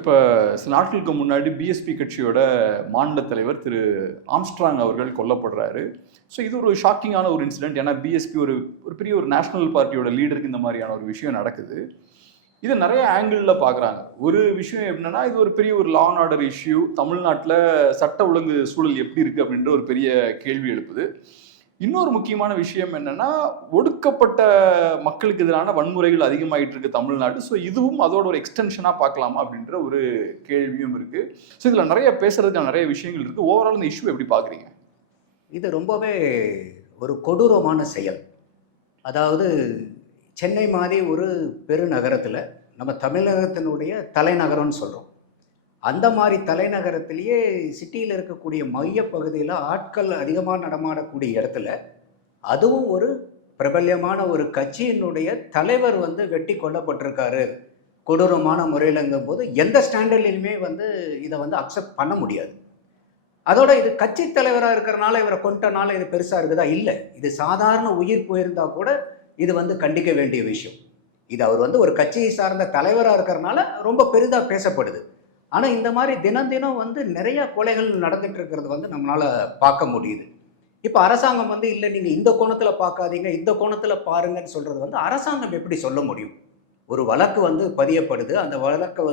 இப்போ சில நாட்களுக்கு முன்னாடி பிஎஸ்பி கட்சியோட மாநில தலைவர் திரு ஆம்ஸ்ட்ராங் அவர்கள் கொல்லப்படுறாரு. ஸோ இது ஒரு ஷாக்கிங்கான ஒரு இன்சிடென்ட். ஏன்னா பிஎஸ்பி ஒரு ஒரு பெரிய ஒரு நேஷனல் பார்ட்டியோட லீடருக்கு இந்த மாதிரியான ஒரு விஷயம் நடக்குது. இதை நிறைய ஆங்கிளில் பார்க்குறாங்க. ஒரு விஷயம் என்னன்னா, இது ஒரு பெரிய ஒரு லா அண்ட் ஆர்டர் இஷ்யூ. தமிழ்நாட்டில் சட்ட ஒழுங்கு சூழல் எப்படி இருக்குது அப்படின்ற ஒரு பெரிய கேள்வி எழுப்புது. இன்னொரு முக்கியமான விஷயம் என்னன்னா, ஒடுக்கப்பட்ட மக்களுக்கு எதிரான வன்முறைகள் அதிகமாயிட்டு இருக்கு தமிழ்நாடு. ஸோ இதுவும் அதோட ஒரு எக்ஸ்டென்ஷனா பார்க்கலாமா அப்படின்ற ஒரு கேள்வியும் இருக்கு. ஸோ இதுல நிறைய பேசுறதுக்கான நிறைய விஷயங்கள் இருக்கு. ஓவரால் இந்த இஷ்யூ எப்படி பாக்குறீங்க? இது ரொம்பவே ஒரு கொடூரமான செயல். அதாவது சென்னை மாதிரி ஒரு பெருநகரத்தில், நம்ம தமிழகத்தினுடைய தலைநகரம்னு சொல்கிறோம். அந்த மாதிரி தலைநகரத்திலேயே சிட்டியில் இருக்கக்கூடிய மையப்பகுதியில் ஆட்கள் அதிகமாக நடமாடக்கூடிய இடத்துல, அதுவும் ஒரு பிரபல்யமான ஒரு கட்சியினுடைய தலைவர் வெட்டி கொல்லப்பட்டிருக்காரு கொடூரமான முறையிலங்கும் போது எந்த ஸ்டாண்டர்ட்லையுமே இதை அக்செப்ட் பண்ண முடியாது. அதோட இது கட்சி தலைவராக இருக்கிறனால இவரை கொண்டனால இது பெருசாக இருக்குதா? இல்லை. இது சாதாரண உயிர் போயிருந்தா கூட இது கண்டிக்க வேண்டிய விஷயம். இது அவர் ஒரு கட்சியை சார்ந்த தலைவராக இருக்கிறனால ரொம்ப பெரிதாக பேசப்படுது. ஆனால் இந்த மாதிரி தினம் தினம் நிறைய கொலைகள் நடந்துட்டு இருக்கிறது நம்மளால் பார்க்க முடியுது. இப்போ அரசாங்கம் இல்லை நீங்கள் இந்த கோணத்தில் பார்க்காதீங்க, இந்த கோணத்தில் பாருங்கன்னு சொல்கிறது அரசாங்கம் எப்படி சொல்ல முடியும்? ஒரு வழக்கு பதியப்படுது, அந்த வழக்கை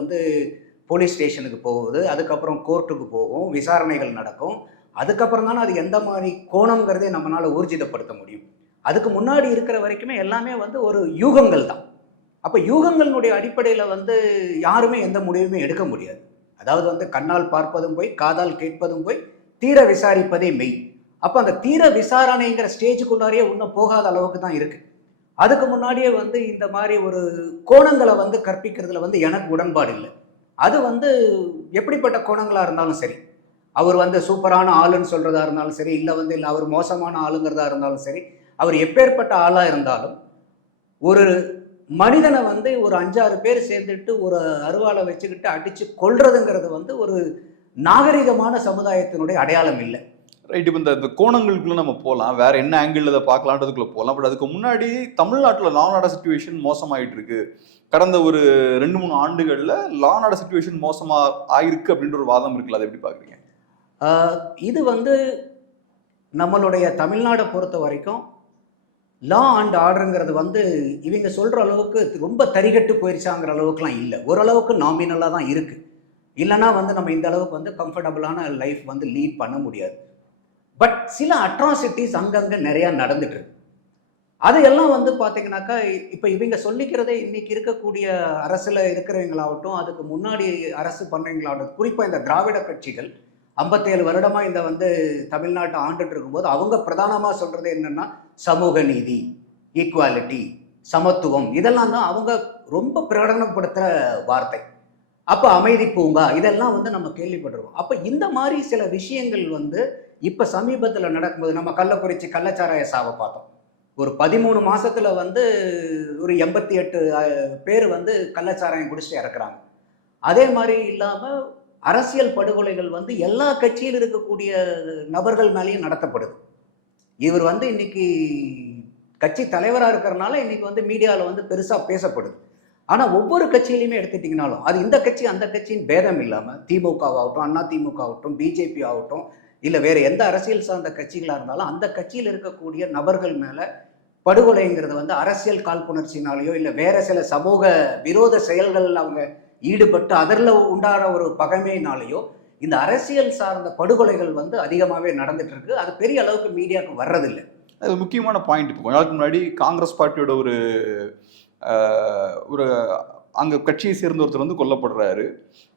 போலீஸ் ஸ்டேஷனுக்கு போகுது, அதுக்கப்புறம் கோர்ட்டுக்கு போகும், விசாரணைகள் நடக்கும். அதுக்கப்புறம் தானே அது எந்த மாதிரி கோணங்கிறதே நம்மளால் ஊர்ஜிதப்படுத்த முடியும். அதுக்கு முன்னாடி இருக்கிற வரைக்குமே எல்லாமே ஒரு யூகங்கள் தான். அப்போ யூகங்களினுடைய அடிப்படையில் யாருமே எந்த முடிவுமே எடுக்க முடியாது. அதாவது கண்ணால் பார்ப்பதும் போய், காதால் கேட்பதும் போய், தீர விசாரிப்பதே மெய். அப்போ அந்த தீர விசாரணைங்கிற ஸ்டேஜுக்குள்ளாரையே இன்னும் போகாத அளவுக்கு தான் இருக்குது. அதுக்கு முன்னாடியே இந்த மாதிரி ஒரு கோணங்களை கற்பிக்கிறதுல எனக்கு உடன்பாடு இல்லை. அது எப்படிப்பட்ட கோணங்களாக இருந்தாலும் சரி, அவர் சூப்பரான ஆளுன்னு சொல்கிறதா இருந்தாலும் சரி, இல்லை அவர் மோசமான ஆளுங்கிறதா இருந்தாலும் சரி, அவர் எப்பேற்பட்ட ஆளாக இருந்தாலும் ஒரு மனிதனை ஒரு 5-6 பேர் சேர்ந்துட்டு ஒரு அருவாளை வச்சுக்கிட்டு அடித்து கொல்றதுங்கிறது ஒரு நாகரிகமான சமுதாயத்தினுடைய அடையாளம் இல்லை. ரைட். இப்போ இந்த கோணங்களுக்குள்ள நம்ம போகலாம், வேற என்ன ஆங்கிள் இதை பார்க்கலான்றதுக்குள்ள போகலாம். பட் அதுக்கு முன்னாடி தமிழ்நாட்டில் லா அண்ட் ஆர்டர் சிச்சுவேஷன் மோசமாயிட்டு இருக்கு. கடந்த ஒரு 2-3 ஆண்டுகளில் லா அண்ட் ஆர்டர் சிச்சுவேஷன் மோசமாக ஆயிருக்கு அப்படின்ற ஒரு வாதம் இருக்குல்ல, அதை எப்படி பார்க்குறீங்க? இது நம்மளுடைய தமிழ்நாடை பொறுத்த வரைக்கும் லா அண்ட் ஆர்டருங்கிறது இவங்க சொல்கிற அளவுக்கு ரொம்ப தரிகட்டு போயிடுச்சாங்கிற அளவுக்குலாம் இல்லை. ஓரளவுக்கு நாமினலாக தான் இருக்குது. இல்லைனா நம்ம இந்த அளவுக்கு கம்ஃபர்டபுளான லைஃப் லீட் பண்ண முடியாது. பட் சில அட்ராசிட்டிஸ் அங்கங்கே நிறையா நடந்துட்டு இருக்கு. அதையெல்லாம் பார்த்தீங்கன்னாக்கா, இப்போ இவங்க சொல்லிக்கிறதே இன்றைக்கி இருக்கக்கூடிய அரசில் இருக்கிறவங்களாகட்டும், அதுக்கு முன்னாடி அரசு பண்ணுறவங்களாகட்டும், குறிப்பாக இந்த திராவிட கட்சிகள் 57 வருடமாக இந்த தமிழ்நாட்டை ஆண்டுட்டு இருக்கும்போது அவங்க பிரதானமாக சொல்கிறது என்னென்னா சமூக நீதி, ஈக்குவாலிட்டி, சமத்துவம், இதெல்லாம் தான் அவங்க ரொம்ப பிரகடனப்படுத்துகிற வார்த்தை. அப்போ அமைதி பூங்கா, இதெல்லாம் நம்ம கேள்விப்பட்டிருக்கோம். அப்போ இந்த மாதிரி சில விஷயங்கள் இப்போ சமீபத்தில் நடக்கும்போது, நம்ம கள்ளக்குறிச்சி கள்ளச்சாராய சாவை பார்த்தோம். ஒரு 13 மாதத்தில் ஒரு 88 பேர் கள்ளச்சாராயம் குடிச்சிட்டு இறக்குறாங்க. அதே மாதிரி இல்லாமல் அரசியல் படுகொலைகள் எல்லா கட்சியில் இருக்கக்கூடிய நபர்கள் மேலேயும் நடத்தப்படுது. இவர் இன்னைக்கு கட்சி தலைவராக இருக்கிறனால இன்னைக்கு மீடியாவில் பெருசாக பேசப்படுது. ஆனால் ஒவ்வொரு கட்சியிலையுமே எடுத்துட்டிங்கனாலும், அது இந்த கட்சி அந்த கட்சியின் பேதம் இல்லாமல், திமுகவாகட்டும், அண்ணா திமுக ஆகட்டும், பிஜேபி ஆகட்டும், இல்லை வேறு எந்த அரசியல் சார்ந்த கட்சிகளாக இருந்தாலும் அந்த கட்சியில் இருக்கக்கூடிய நபர்கள் மேலே படுகொலைங்கிறது அரசியல் காழ்ப்புணர்ச்சினாலேயோ இல்லை வேறு சில சமூக விரோத செயல்கள் அவங்க ஈடுபட்டு அதில் உண்டான ஒரு பகைமையினாலேயோ இந்த அரசியல் சார்ந்த படுகொலைகள் அதிகமாகவே நடந்துட்டு இருக்கு. அது பெரிய அளவுக்கு மீடியாவுக்கு வர்றதில்லை. அது முக்கியமான பாயிண்ட். இப்போ கொஞ்ச நாளுக்கு முன்னாடி காங்கிரஸ் பார்ட்டியோட ஒரு ஒரு அங்கே கட்சியை சேர்ந்த ஒருத்தர் கொல்லப்படுறாரு.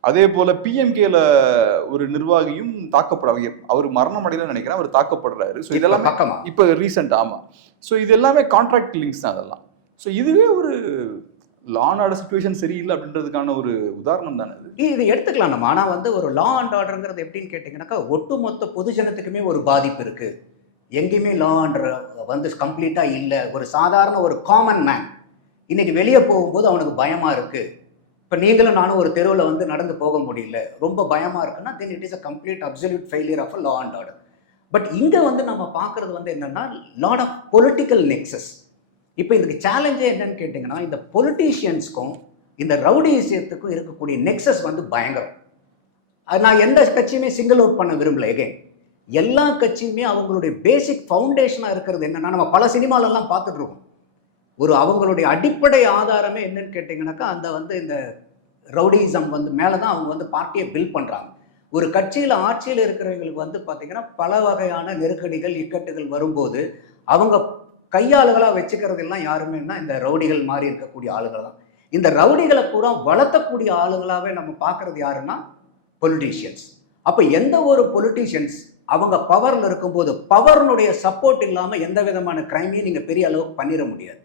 அதே போல் பிஎம்கேல ஒரு நிர்வாகியும் தாக்கப்படுறாங்க. அவர் மரணம் அடையலன்னு நினைக்கிறேன், அவர் தாக்கப்படுறாரு. ஸோ இதெல்லாம் பக்கமா இப்போ ரீசெண்ட். ஆமாம். ஸோ இது எல்லாமே கான்ட்ராக்ட் லிங்க்ஸ் தான் அதெல்லாம். ஸோ இதுவே ஒரு லா அண்ட் ஆர்டர் சிச்சுவேஷன் சரியில்லை அப்படின்றதுக்கான ஒரு உதாரணம் தானே அது. இது எடுத்துக்கலாம் நம்ம. ஆனால் ஒரு லா அண்ட் ஆர்டருங்கிறது எப்படின்னு கேட்டிங்கன்னாக்கா, ஒட்டுமொத்த பொதுஜனத்துக்குமே ஒரு பாதிப்பு இருக்குது. எங்கேயுமே லா ஆர்டர் கம்ப்ளீட்டாக இல்லை. ஒரு சாதாரண ஒரு காமன் மேன் இன்றைக்கி வெளியே போகும்போது அவனுக்கு பயமாக இருக்குது. இப்போ நீங்களும் நானும் ஒரு தெருவில் நடந்து போக முடியல, ரொம்ப பயமாக இருக்குன்னா, then it is a complete absolute failure of a law and order. But இங்கே நம்ம பார்க்குறது என்னென்னா, லாட் ஆஃப் பொலிட்டிக்கல் நெக்ஸஸ். இப்போ இதுக்கு சேலஞ்சே என்னன்னு கேட்டிங்கன்னா, இந்த பொலிட்டீஷியன்ஸ்க்கும் இந்த ரவுடிசத்துக்கும் இருக்கக்கூடிய நெக்ஸஸ் வந்து பயங்கரம். அது நான் எந்த கட்சியுமே சிங்கிள் அவுட் பண்ண விரும்பல. எகைன் எல்லா கட்சியுமே அவங்களுடைய பேசிக் ஃபவுண்டேஷனாக இருக்கிறது என்னன்னா, நம்ம பல சினிமாலெல்லாம் பார்த்துட்டு இருக்கோம். ஒரு அவங்களுடைய அடிப்படை ஆதாரமே என்னன்னு கேட்டிங்கனாக்கா, அந்த வந்து இந்த ரவுடிசம் வந்து மேலே தான் அவங்க வந்து பார்ட்டியை பில்ட் பண்ணுறாங்க. ஒரு கட்சியில் ஆட்சியில் இருக்கிறவங்களுக்கு வந்து பார்த்திங்கன்னா பல வகையான நெருக்கடிகள் இக்கட்டுகள் வரும்போது அவங்க கையாளுகளாக வச்சுக்கிறதெல்லாம் யாருமேனா இந்த ரவுடிகள் மாதிரி இருக்கக்கூடிய ஆளுகள் தான். இந்த ரவுடிகளை பூரா வளர்த்தக்கூடிய ஆளுங்களாகவே நம்ம பார்க்குறது யாருன்னா பொலிட்டீஷியன்ஸ். அப்போ எந்த ஒரு பொலிட்டீஷியன்ஸ் அவங்க பவரில் இருக்கும்போது பவர்னுடைய சப்போர்ட் இல்லாமல் எந்த விதமான கிரைமையும் நீங்கள் பெரிய அளவுக்கு பண்ணிட முடியாது.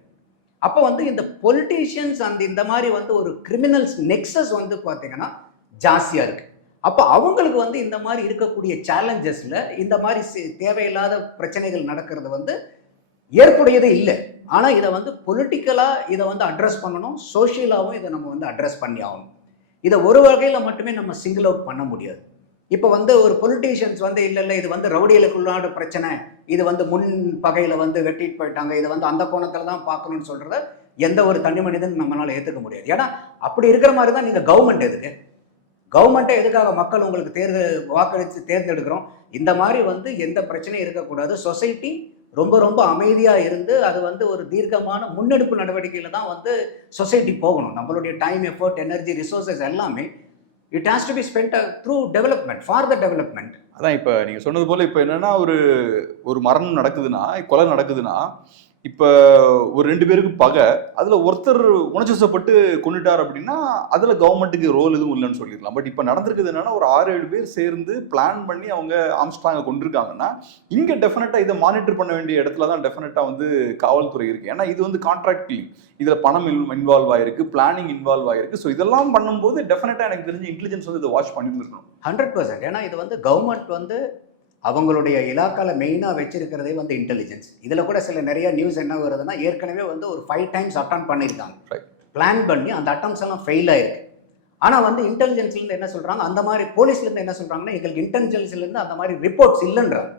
அப்போ வந்து இந்த பொலிட்டீஷியன்ஸ் அந்த இந்த மாதிரி வந்து ஒரு கிரிமினல்ஸ் நெக்ஸஸ் வந்து பார்த்தீங்கன்னா ஜாஸ்தியாக இருக்குது. அப்போ அவங்களுக்கு வந்து இந்த மாதிரி இருக்கக்கூடிய சேலஞ்சஸில் இந்த மாதிரி தேவையில்லாத பிரச்சனைகள் நடக்கிறது வந்து ஏற்புடையதே இல்லை. ஆனால் இதை வந்து பொலிட்டிக்கலாக இதை வந்து அட்ரஸ் பண்ணணும், சோஷியலாகவும் இதை நம்ம வந்து அட்ரஸ் பண்ணி ஆகணும். இதை ஒரு வகையில் மட்டுமே நம்ம சிங்கிள் அவுட் பண்ண முடியாது. இப்போ வந்து ஒரு பொலிட்டீஷியன்ஸ் வந்து இல்லை இது வந்து ரவுடிகளுக்குள்ளான பிரச்சனை, இது வந்து முன் பகையில் வந்து வெட்டிட்டு போயிட்டாங்க, இதை வந்து அந்த கோணத்தில் தான் பார்க்கணும்னு சொல்கிறத எந்த ஒரு தனி மனிதன் நம்மளால் ஏற்றுக்க முடியாது. ஏன்னா அப்படி இருக்கிற மாதிரி தான் நீங்கள் கவர்மெண்ட் எதுக்கு? கவர்மெண்ட்டை எதுக்காக மக்கள் உங்களுக்கு வாக்களித்து தேர்ந்தெடுக்கிறோம்? இந்த மாதிரி வந்து எந்த பிரச்சனையும் இருக்கக்கூடாது. சொசைட்டி ரொம்ப ரொம்ப அமைதியாக இருந்து அது வந்து ஒரு தீர்க்கமான முன்னெடுப்பு நடவடிக்கையில் தான் வந்து சொசைட்டி போகணும். நம்மளுடைய டைம், எஃபர்ட், எனர்ஜி, ரிசோர்ஸஸ் எல்லாமே it has to B spend through development, for the development. அதான் இப்போ நீங்கள் சொன்னது போல் இப்போ என்னென்னா ஒரு மரணம் நடக்குதுன்னா, கொலை நடக்குதுன்னா, இப்போ ஒரு 2 பேருக்கு பகை, அதில் ஒருத்தர் உணர்ச்சிவசப்பட்டு கொண்டுட்டார் அப்படின்னா அதில் கவர்மெண்ட்டுக்கு ரோல் எதுவும் இல்லைன்னு சொல்லிடலாம். பட் இப்போ நடந்திருக்குது என்னன்னா, ஒரு 6-7 பேர் சேர்ந்து பிளான் பண்ணி அவங்க ஆம்ஸ்ட்ராங்கை கொண்டிருக்காங்கன்னா, இங்கே டெஃபினட்டாக இதை மானிட்டர் பண்ண வேண்டிய இடத்துல தான் டெஃபினட்டாக வந்து காவல்துறை இருக்குது. ஏன்னா இது வந்து கான்ட்ராக்ட் கில்லிங், இதில் பணம் இன்வால்வ் ஆகிருக்கு, பிளானிங் இன்வால்வ் ஆகிருக்கு. ஸோ இதெல்லாம் பண்ணும்போது டெஃபினட்டாக எனக்கு தெரிஞ்சு இன்டெலிஜென்ஸ் வந்து இதை வாட்ச் பண்ணியிருந்துருக்கணும் 100%. ஏன்னா இது வந்து கவர்மெண்ட் வந்து அவங்களுடைய இலாக்கால மெயினாக வச்சிருக்கிறதே வந்து இன்டெலிஜென்ஸ். இதில் கூட சில நிறைய நியூஸ் என்ன வருதுன்னா, ஏற்கனவே வந்து ஒரு 5 times அட்டம் பண்ணியிருக்காங்க, பிளான் பண்ணி அந்த அட்டம்ஸ் எல்லாம் ஃபெயில் ஆயிருக்கு. ஆனால் வந்து இன்டெலிஜென்ஸ்லேருந்து என்ன சொல்கிறாங்க, அந்த மாதிரி போலீஸ்லேருந்து என்ன சொல்கிறாங்கன்னா, எங்களுக்கு இன்டெலிஜென்ஸ்லேருந்து அந்த மாதிரி ரிப்போர்ட்ஸ் இல்லைன்றாங்க.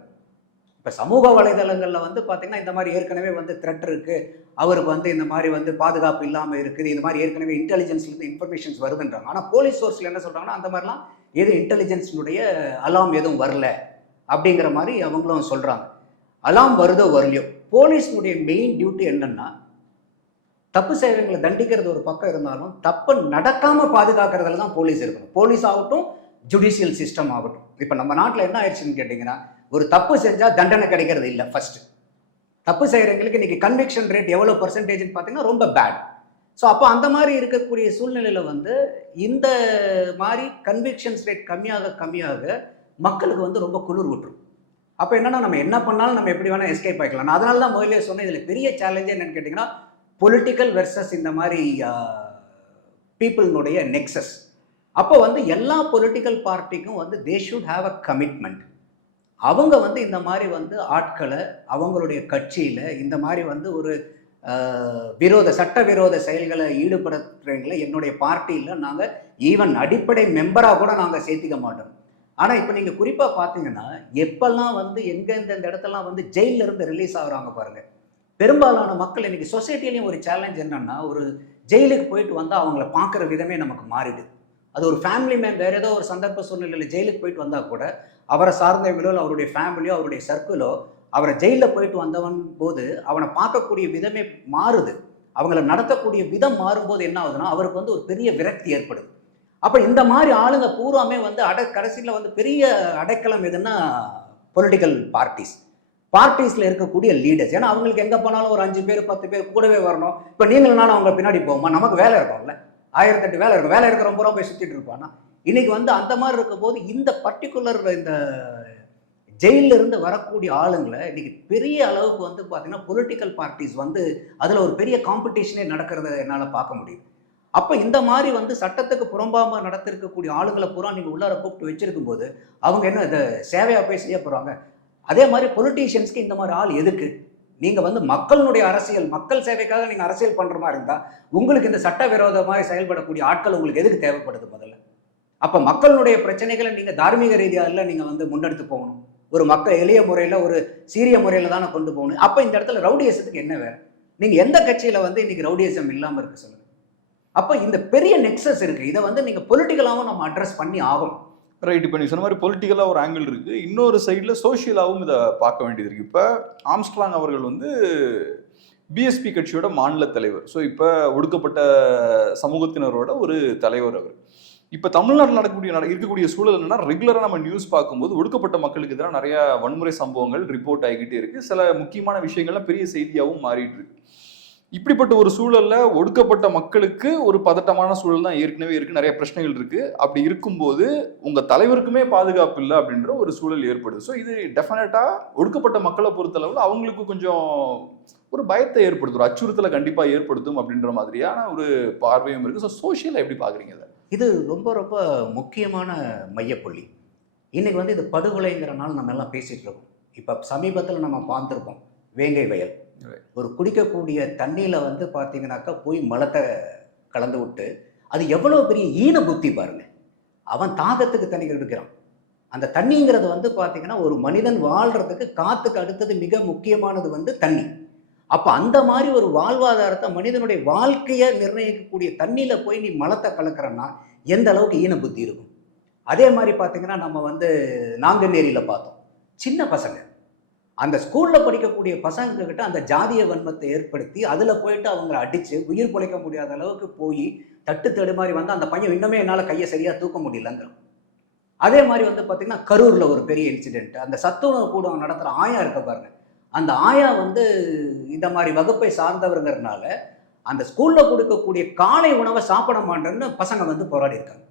இப்போ சமூக வலைதளங்களில் வந்து பார்த்திங்கன்னா இந்த மாதிரி ஏற்கனவே வந்து த்ரெட் இருக்குது, அவருக்கு வந்து இந்த மாதிரி வந்து பாதுகாப்பு இல்லாமல் இருக்குது, இந்த மாதிரி ஏற்கனவே இன்டெலிஜென்ஸ்லேருந்து இன்ஃபர்மேஷன்ஸ் வருதுன்றாங்க. ஆனால் போலீஸ் சோர்ஸில் என்ன சொல்கிறாங்கன்னா, அந்த மாதிரிலாம் எதுவும் இன்டெலிஜென்ஸினுடைய அலாம் எதுவும் வரல அப்படிங்கிற மாதிரி அவங்களும் சொல்கிறாங்க. அலாம் வருதோ வரலையோ, போலீஸினுடைய மெயின் டியூட்டி என்னென்னா, தப்பு செய்கிறவங்களை தண்டிக்கிறது ஒரு பக்கம் இருந்தாலும் தப்பு நடக்காமல் பாதுகாக்கிறதுல தான் போலீஸ் இருக்கணும். போலீஸ் ஆகட்டும், ஜுடிஷியல் சிஸ்டம் ஆகட்டும். இப்போ நம்ம நாட்டில் என்ன ஆயிடுச்சுன்னு கேட்டிங்கன்னா, ஒரு தப்பு செஞ்சால் தண்டனை கிடைக்கிறது இல்லை. ஃபஸ்ட்டு தப்பு செய்கிறவங்களுக்கு இன்றைக்கி கன்விக்ஷன் ரேட் எவ்வளோ பர்சன்டேஜ்னு பார்த்தீங்கன்னா ரொம்ப பேட். ஸோ அப்போ அந்த மாதிரி இருக்கக்கூடிய சூழ்நிலையில் வந்து இந்த மாதிரி கன்விக்ஷன்ஸ் ரேட் கம்மியாக மக்களுக்கு வந்து ரொம்ப குளிர் விட்டுரும். அப்போ என்னன்னா, நம்ம என்ன பண்ணாலும் நம்ம எப்படி வேணால் எஸ்கேப் ஆகிக்கலாம். நான் அதனால தான் முதல்ல சொன்னேன், இதில் பெரிய சேலஞ்சே என்னன்னு கேட்டிங்கன்னா, பொலிட்டிக்கல் வெர்சஸ் இந்த மாதிரி பீப்புளினுடைய நெக்ஸஸ். அப்போ வந்து எல்லா பொலிட்டிக்கல் பார்ட்டிக்கும் வந்து they should have a commitment. அவங்க வந்து இந்த மாதிரி வந்து ஆட்களை அவங்களுடைய கட்சியில் இந்த மாதிரி வந்து ஒரு சட்டவிரோத செயல்களை ஈடுபடுத்துறவங்களை என்னுடைய பார்ட்டியில் நாங்கள் ஈவன் அடிப்படை மெம்பராக கூட நாங்கள் சேர்த்திக்க மாட்டோம். ஆனால் இப்போ நீங்கள் குறிப்பாக பார்த்தீங்கன்னா, எப்பெல்லாம் வந்து எங்கெந்த இடத்தெல்லாம் வந்து ஜெயிலிருந்து ரிலீஸ் ஆகுறாங்க பாருங்கள், பெரும்பாலான மக்கள் இன்றைக்கி சொசைட்டிலையும் ஒரு சேலஞ்ச் என்னென்னா, ஒரு ஜெயிலுக்கு போயிட்டு வந்தால் அவங்கள பார்க்குற விதமே நமக்கு மாறிடுது. அது ஒரு ஃபேமிலி மேன் வேறு ஏதோ ஒரு சந்தர்ப்ப சூழ்நிலையில் ஜெயிலுக்கு போயிட்டு வந்தால் கூட அவரை சார்ந்தவங்களோ இல்லை அவருடைய ஃபேமிலியோ அவருடைய சர்க்கிளோ அவரை ஜெயிலில் போயிட்டு வந்தவன் போது அவனை பார்க்கக்கூடிய விதமே மாறுது. அவங்கள நடத்தக்கூடிய விதம் மாறும்போது என்ன ஆகுதுன்னா, அவருக்கு வந்து ஒரு பெரிய விரக்தி ஏற்படுது. அப்போ இந்த மாதிரி ஆளுங்க பூராமே வந்து கடைசியில் வந்து பெரிய அடைக்கலம் எதுன்னா பொலிட்டிக்கல் பார்ட்டிஸில் இருக்கக்கூடிய லீடர்ஸ். ஏன்னா அவங்களுக்கு எங்கே போனாலும் ஒரு 5 பேர் 10 பேர் கூடவே வரணும். இப்போ நீங்களும் அவங்க பின்னாடி போகுமா, நமக்கு வேலை இருக்கும்ல, 1008 வேலை இருக்கும், வேலை இருக்கிற பூரா போய் சுற்றிட்டு இருப்பானா. இன்னைக்கு வந்து அந்த மாதிரி இருக்கும் போது இந்த பர்டிகுலர் இந்த ஜெயிலில் இருந்து வரக்கூடிய ஆளுங்களை இன்னைக்கு பெரிய அளவுக்கு வந்து பார்த்தீங்கன்னா பொலிட்டிக்கல் பார்ட்டிஸ் வந்து அதில் ஒரு பெரிய காம்படிஷனே நடக்கிறத என்னால் பார்க்க முடியும். அப்போ இந்த மாதிரி வந்து சட்டத்துக்கு புறம்பாமல் நடத்திருக்கக்கூடிய ஆளுங்களை பூரா நீங்கள் உள்ளார கூப்பிட்டு வச்சிருக்கும் போது அவங்க என்ன இதை சேவையாக போய் செய்ய போகிறாங்க? அதே மாதிரி பொலிட்டீஷியன்ஸ்க்கு இந்த மாதிரி ஆள் எதுக்கு? நீங்கள் வந்து மக்களுடைய அரசியல், மக்கள் சேவைக்காக நீங்கள் அரசியல் பண்ணுற மாதிரி இருந்தால் உங்களுக்கு இந்த சட்டவிரோதமாக செயல்படக்கூடிய ஆட்கள் உங்களுக்கு எதுக்கு தேவைப்படுது? முதல்ல அப்போ மக்களுடைய பிரச்சனைகளை நீங்கள் தார்மீக ரீதியாக இல்லை நீங்கள் வந்து முன்னெடுத்து போகணும். ஒரு மக்கள் எளிய முறையில் ஒரு சீரிய முறையில் தானே கொண்டு போகணும். அப்போ இந்த இடத்துல ரவுடியசத்துக்கு என்ன வேறு? நீங்கள் எந்த கட்சியில் வந்து இன்றைக்கி ரவுடியசம் இல்லாமல் இருக்குது சொல்லுங்கள்? அப்போ இந்த பெரிய நெக்ஸஸ் இருக்குது, இதை வந்து நீங்கள் பொலிட்டிக்கலாகவும் நம்ம அட்ரஸ் பண்ணி ஆகணும். ரைட். இப்போ நீ சொன்ன மாதிரி பொலிட்டிக்கலாக ஒரு ஆங்கிள் இருக்குது, இன்னொரு சைடில் சோஷியலாகவும் இதை பார்க்க வேண்டியது இருக்குது. இப்போ ஆம்ஸ்ட்ராங் அவர்கள் வந்து பிஎஸ்பி கட்சியோட மாநில தலைவர். ஸோ இப்போ ஒடுக்கப்பட்ட சமூகத்தினரோட ஒரு தலைவர் அவர். இப்போ தமிழ்நாட்டில் இருக்கக்கூடிய சூழல் என்னன்னா, ரெகுலராக நம்ம நியூஸ் பார்க்கும்போது ஒடுக்கப்பட்ட மக்களுக்கு எதிராக நிறைய வன்முறை சம்பவங்கள் ரிப்போர்ட் ஆகிக்கிட்டே இருக்கு. சில முக்கியமான விஷயங்கள்லாம் பெரிய செய்தியாகவும் மாறிட்டு இருக்கு. இப்படிப்பட்ட ஒரு சூழல்ல ஒடுக்கப்பட்ட மக்களுக்கு ஒரு பதட்டமான சூழல் தான் ஏற்கனவே இருக்கு, நிறைய பிரச்சனைகள் இருக்கு. அப்படி இருக்கும்போது உங்க தலைவருக்குமே பாதுகாப்பு இல்லை அப்படின்ற ஒரு சூழல் ஏற்படுது. ஸோ இது டெஃபினட்டா ஒடுக்கப்பட்ட மக்களை பொறுத்தளவில் அவங்களுக்கு கொஞ்சம் ஒரு பயத்தை ஏற்படுத்தும், ஒரு அச்சுறுத்தலை கண்டிப்பா ஏற்படுத்தும் அப்படின்ற மாதிரியான ஒரு பார்வையும் இருக்கு. ஸோ சோஷியலா எப்படி பாக்குறீங்க இதை? இது ரொம்ப ரொம்ப முக்கியமான மையப்புள்ளி. இன்னைக்கு வந்து இது படுகொலைங்கிறனால நம்ம எல்லாம் பேசிட்டு இருக்கோம். இப்போ சமீபத்தில் நம்ம பார்த்துருப்போம் வேங்கை வயல். ஒரு குடிக்கக்கூடிய தண்ணியில் வந்து பார்த்தீங்கன்னாக்கா போய் மலத்தை கலந்து விட்டு, அது எவ்வளோ பெரிய ஈன புத்தி பாருங்க. அவன் தாகத்துக்கு தண்ணி எடுக்கிறான். அந்த தண்ணிங்கிறது வந்து பார்த்தீங்கன்னா ஒரு மனிதன் வாழ்கிறதுக்கு காற்றுக்கு அடுத்தது மிக முக்கியமானது வந்து தண்ணி. அப்போ அந்த மாதிரி ஒரு வாழ்வாதாரத்தை, மனிதனுடைய வாழ்க்கையை நிர்ணயிக்கக்கூடிய தண்ணியில் போய் நீ மலத்தை கலக்கிறன்னா எந்த அளவுக்கு ஈன புத்தி இருக்கும். அதே மாதிரி பார்த்தீங்கன்னா நம்ம வந்து நாங்குநேரியில் பார்த்தோம், சின்ன பசங்க அந்த ஸ்கூலில் படிக்கக்கூடிய பசங்கக்கிட்ட அந்த ஜாதிய வன்மத்தை ஏற்படுத்தி அதில் போயிட்டு அவங்கள அடித்து உயிர் பிழைக்க முடியாத அளவுக்கு போய் தட்டு தடுமாறி வந்து அந்த பையன் இன்னுமே என்னால் கையை சரியாக தூக்க முடியலங்கிறோம். அதே மாதிரி வந்து பார்த்திங்கன்னா கரூரில் ஒரு பெரிய இன்சிடென்ட், அந்த சத்துணவு கூடம் நடத்துகிற ஆயா இருக்க பாருங்க. அந்த ஆயா வந்து இந்த மாதிரி வகுப்பை சார்ந்தவருங்கிறதுனால அந்த ஸ்கூலில் கொடுக்கக்கூடிய காலை உணவை சாப்பிட மாட்டேன்னு பசங்க வந்து போராடி இருக்காங்க.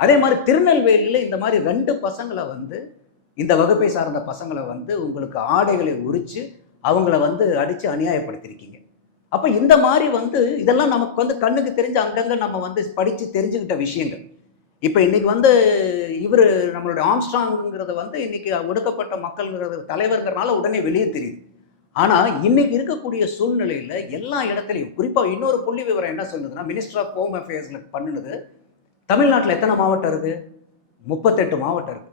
அதே மாதிரி திருநெல்வேலியில் இந்த மாதிரி 2 பசங்களை வந்து, இந்த வகுப்பை சார்ந்த பசங்களை வந்து உங்களுக்கு ஆடைகளை உரித்து அவங்கள வந்து அடித்து அநியாயப்படுத்தியிருக்கீங்க. அப்போ இந்த மாதிரி வந்து இதெல்லாம் நமக்கு வந்து கண்ணுக்கு தெரிஞ்சு அங்கங்கே நம்ம வந்து படித்து தெரிஞ்சுக்கிட்ட விஷயங்கள். இப்போ இன்றைக்கி வந்து இவர் நம்மளுடைய ஆம்ஸ்ட்ராங்கிறத வந்து இன்றைக்கி ஒடுக்கப்பட்ட மக்கள்ங்கிறது தலைவர்கிறனால உடனே வெளியே தெரியுது. ஆனால் இன்றைக்கி இருக்கக்கூடிய சூழ்நிலையில் எல்லா இடத்துலையும், குறிப்பாக இன்னொரு புள்ளி விவரம் என்ன சொல்லுதுன்னா, மினிஸ்டர் ஆஃப் ஹோம் அஃபேர்ஸில் பண்ணுனது, தமிழ்நாட்டில் எத்தனை மாவட்டம் இருக்குது? 38 மாவட்டம் இருக்குது.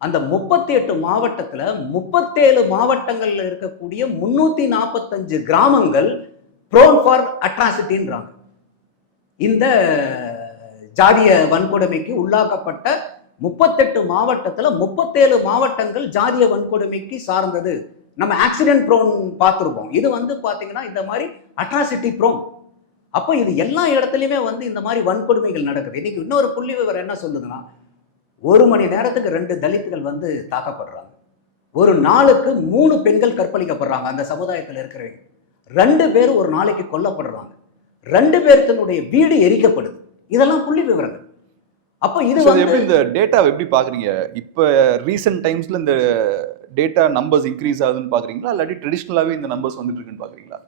அந்த 38 மாவட்டத்தில் 37 மாவட்டங்களில் இருக்கக்கூடிய 345 கிராமங்கள் ப்ரோன் ஃபார் அட்ராசிட்டின்றாங்க. இந்த ஜாதிய வன்கொடுமைக்கு உள்ளாக்கப்பட்ட 38 மாவட்டத்தில் 37 மாவட்டங்கள் ஜாதிய வன்கொடுமைக்கு சார்ந்தது. நம்ம ஆக்சிடென்ட் ப்ரோன் பார்த்துருப்போம், இது வந்து பார்த்தீங்கன்னா இந்த மாதிரி அட்ராசிட்டி ப்ரோன். அப்போ இது எல்லா இடத்துலையுமே வந்து இந்த மாதிரி வன்கொடுமைகள் நடக்குது. இன்னைக்கு இன்னொரு புள்ளி விவரம் என்ன சொல்லுதுன்னா, 1 மணி நேரத்துக்கு 2 தலித்துகள் வந்து தாக்கப்படுறாங்க. ஒரு நாளுக்கு 3 பெண்கள் கற்பழிக்கப்படுறாங்க. அந்த சமுதாயத்தில் இருக்கிறவங்க 2 பேர் ஒரு நாளைக்கு கொல்லப்படுறாங்க. 2 பேர்த்தினுடைய வீடு எரிக்கப்படுது. இதெல்லாம் புள்ளி விவரங்கள். அப்போ இது வந்து எப்படி இந்த டேட்டாவை எப்படி பாக்குறீங்க? இப்போ ரீசெண்ட் டைம்ஸ்ல இந்த டேட்டா நம்பர்ஸ் இன்க்ரீஸ் ஆகுதுன்னு பாக்குறீங்களா, இல்லாட்டி ட்ரெடிஷ்னலாவே இந்த நம்பர்ஸ் வந்துட்டு இருக்குன்னு பாக்குறீங்களா?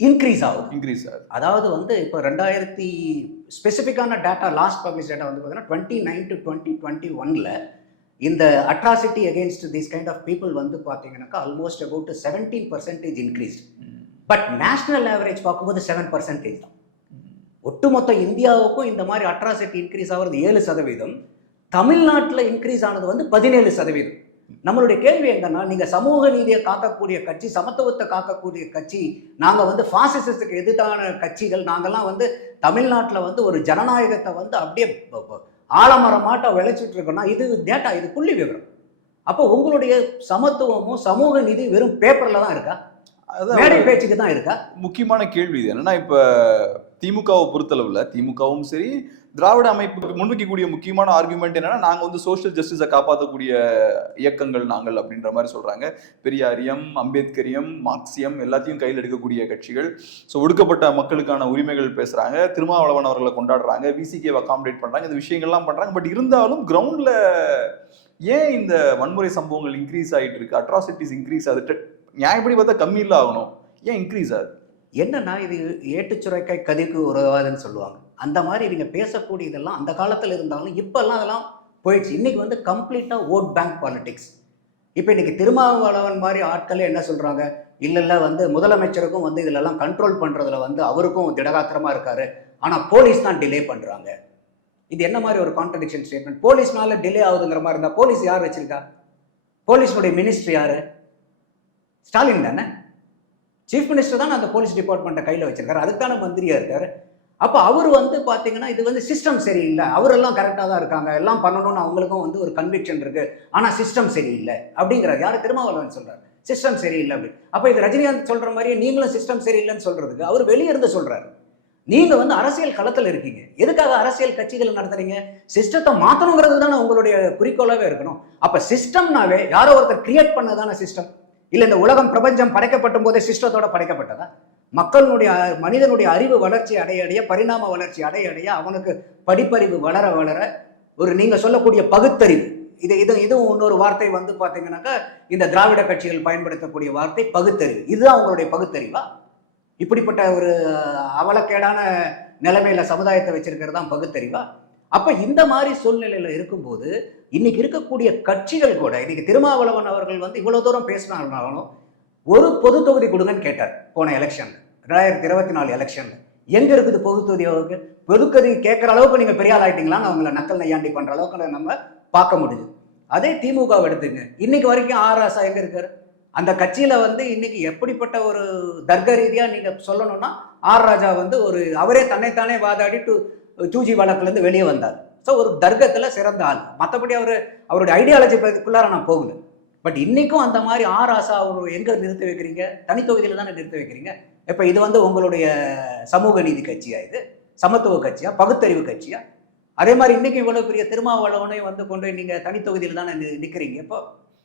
இன்க்ரீஸ் ஆகுது. இன்க்ரீஸ் ஆகுது. அதாவது வந்து இப்போ 2000 ஸ்பெசிஃபிக்கான டேட்டா, லாஸ்ட் பப்ளிஷ் டேட்டா வந்து பார்த்தீங்கன்னா 29 to 2021ல் இந்த atrocity against this kind of people வந்து பார்த்தீங்கன்னாக்கா almost about 17% increase. But national average பார்க்கும்போது 7% தான். ஒட்டுமொத்த இந்தியாவுக்கும் இந்த மாதிரி அட்ராசிட்டி இன்க்ரீஸ் ஆகிறது 7%. தமிழ்நாட்டில் இன்க்ரீஸ் ஆனது வந்து 17%. நம்மளுடைய கேள்வி என்னன்னா, நீங்கள் சமூக நீதியை காக்கக்கூடிய கட்சி, சமத்துவத்தை காக்கக்கூடிய கட்சி, நாங்கள் வந்து ஃபாசிசத்துக்கு எதிரான கட்சிகள், நாங்கள்லாம் வந்து தமிழ்நாட்டில் வந்து ஒரு ஜனநாயகத்தை வந்து அப்படியே ஆலமரமாட்ட விளைச்சிட்டு இருக்கோம்னா இது டேட்டா, இது புள்ளி விவரம். அப்போ உங்களுடைய சமத்துவமும் சமூக நீதி வெறும் பேப்பரில் தான் இருக்கா, மேடை பேச்சுக்கு தான் இருக்கா? முக்கியமான கேள்வி இது என்னன்னா, இப்போ திமுகவை பொறுத்தளவில், திமுகவும் சரி திராவிட அமைப்பு முன்வைக்கக்கூடிய முக்கியமான ஆர்குமெண்ட் என்னன்னா, நாங்கள் வந்து சோஷியல் ஜஸ்டிஸை காப்பாற்றக்கூடிய இயக்கங்கள் நாங்கள் அப்படின்ற மாதிரி சொல்றாங்க. பெரியாரியம், அம்பேத்கரியம், மார்க்சியம் எல்லாத்தையும் கையில் எடுக்கக்கூடிய கட்சிகள். ஸோ ஒடுக்கப்பட்ட மக்களுக்கான உரிமைகள் பேசுறாங்க, திருமாவளவன் அவர்களை கொண்டாடுறாங்க, விசிகேவை அகாமடேட் பண்றாங்க, இந்த விஷயங்கள்லாம் பண்றாங்க. பட் இருந்தாலும் கிரவுண்ட்ல ஏன் இந்த வன்முறை சம்பவங்கள் இன்க்ரீஸ் ஆகிட்டு இருக்கு, அட்ராசிட்டிஸ் இன்க்ரீஸ் ஆகுது? நியாயப்படி பார்த்தா கம்மி இல்லை ஆகணும், ஏன் இன்க்ரீஸ் ஆகுது? என்னன்னா, இது ஏட்டுச்சுரைக்காய் கதிர்க்கு உறவாதுன்னு சொல்லுவாங்க. அந்த மாதிரி இவங்க பேசக்கூடிய இதெல்லாம் அந்த காலத்தில் இருந்தாலும் இப்போல்லாம் அதெல்லாம் போயிடுச்சு. இன்றைக்கி வந்து கம்ப்ளீட்டாக ஓட் பேங்க் பாலிடிக்ஸ். இப்போ இன்றைக்கி திருமாவளவன் மாதிரி ஆட்களே என்ன சொல்கிறாங்க, இல்லை வந்து முதலமைச்சருக்கும் வந்து இதிலெல்லாம் கண்ட்ரோல் பண்ணுறதுல வந்து அவருக்கும் திடகாத்திரமாக இருக்கார், ஆனால் போலீஸ் தான் டிலே பண்ணுறாங்க. இது என்ன மாதிரி ஒரு கான்ட்ரடிக்ஷன் ஸ்டேட்மெண்ட்? போலீஸ்னால டிலே ஆகுதுங்கிற மாதிரி இருந்தால் போலீஸ் யார் வச்சுருக்கா? போலீஸுடைய மினிஸ்ட்ரி யார்? ஸ்டாலின் தானே. சீஃப் மினிஸ்டர் தான் அந்த போலீஸ் டிபார்ட்மெண்ட்டை கையில் வச்சிருக்காரு, அதுக்கான மந்திரியாக இருக்கார். அப்போ அவர் வந்து பார்த்தீங்கன்னா இது வந்து சிஸ்டம் சரியில்லை, அவரெல்லாம் கரெக்டாக தான் இருக்காங்க, எல்லாம் பண்ணணும்னு அவங்களுக்கும் வந்து ஒரு கன்விக்ஷன் இருக்கு, ஆனால் சிஸ்டம் சரியில்லை அப்படிங்கிறார். யார்? திருமாவளவன் சொல்றாரு சிஸ்டம் சரியில்லை அப்படி. அப்போ இது ரஜினிகாந்த் சொல்ற மாதிரியே நீங்களும் சிஸ்டம் சரியில்லைன்னு சொல்றதுக்கு அவர் வெளியே இருந்து சொல்றாரு. நீங்க வந்து அரசியல் களத்தில் இருக்கீங்க, எதுக்காக அரசியல் கட்சிகள் நடத்துறீங்க? சிஸ்டத்தை மாற்றணுங்கிறது தானே உங்களுடைய குறிக்கோளாவே இருக்கணும். அப்ப சிஸ்டம்னாவே யாரோ ஒருத்தர் கிரியேட் பண்ணதான சிஸ்டம். இல்லை இந்த உலகம் பிரபஞ்சம் படைக்கப்படும் போதே சிஸ்டத்தோட படைக்கப்பட்டதா? மக்களுடைய மனிதனுடைய அறிவு வளர்ச்சி அடைய பரிணாம வளர்ச்சி அடைய அவனுக்கு படிப்பறிவு வளர வளர ஒரு நீங்க சொல்லக்கூடிய பகுத்தறிவு, இதுவும் இன்னொரு வார்த்தை வந்து பாத்தீங்கன்னாக்கா இந்த திராவிட கட்சிகள் பயன்படுத்தக்கூடிய வார்த்தை பகுத்தறிவு. இதுதான் உங்களுடைய பகுத்தறிவா? இப்படிப்பட்ட ஒரு அவலக்கேடான நிலைமையில சமுதாயத்தை வச்சிருக்கிறது தான் பகுத்தறிவா? அப்ப இந்த மாதிரி சூழ்நிலையில இருக்கும்போது இன்னைக்கு இருக்கக்கூடிய கட்சிகள் கூட, இன்னைக்கு திருமாவளவன் அவர்கள் வந்து இவ்வளவு தூரம் பேசினாலும் ஒரு பொது தொகுதி கொடுங்கன்னு கேட்டார் போன எலெக்ஷன் 2024 எலெக்ஷன்ல. எங்க இருக்குது பொது தொகுதி? பொது தொகுதி கேட்கிற அளவுக்கு நீங்க பெரிய ஆள் ஆயிட்டீங்களான்னு அவங்கள நக்கல் நையாண்டி பண்ற அளவுக்கு நம்ம பார்க்க முடியுது. அதே திமுக எடுத்துங்க, இன்னைக்கு வரைக்கும் ஆர் ராசா எங்க இருக்காரு? அந்த கட்சியில வந்து இன்னைக்கு எப்படிப்பட்ட ஒரு தர்க்க ரீதியா நீங்க சொல்லணும்னா ஆர் ராஜா வந்து ஒரு அவரே தன்னைத்தானே வாதாடி 2G வழக்குல இருந்து வெளியே வந்தார். ஸோ ஒரு தர்க்கத்துல சிறந்த ஆள். மற்றபடி அவருடைய ஐடியாலஜிக்குள்ளார நான் போகல. பட் இன்னைக்கும் அந்த மாதிரி ஆர் ராசா அவர் எங்க நிறுத்தி வைக்கிறீங்க? தனி தொகுதியில தானே நிறுத்தி வைக்கிறீங்க. இப்ப இது வந்து உங்களுடைய சமூக நீதி கட்சியா? இது சமத்துவ கட்சியா? பகுத்தறிவு கட்சியா? அதே மாதிரி இன்னைக்கு இவ்வளவு பெரிய திருமாவளவனை வந்து கொண்டு நீங்க தனி தொகுதியில தானே நிற்கிறீங்க. இப்போ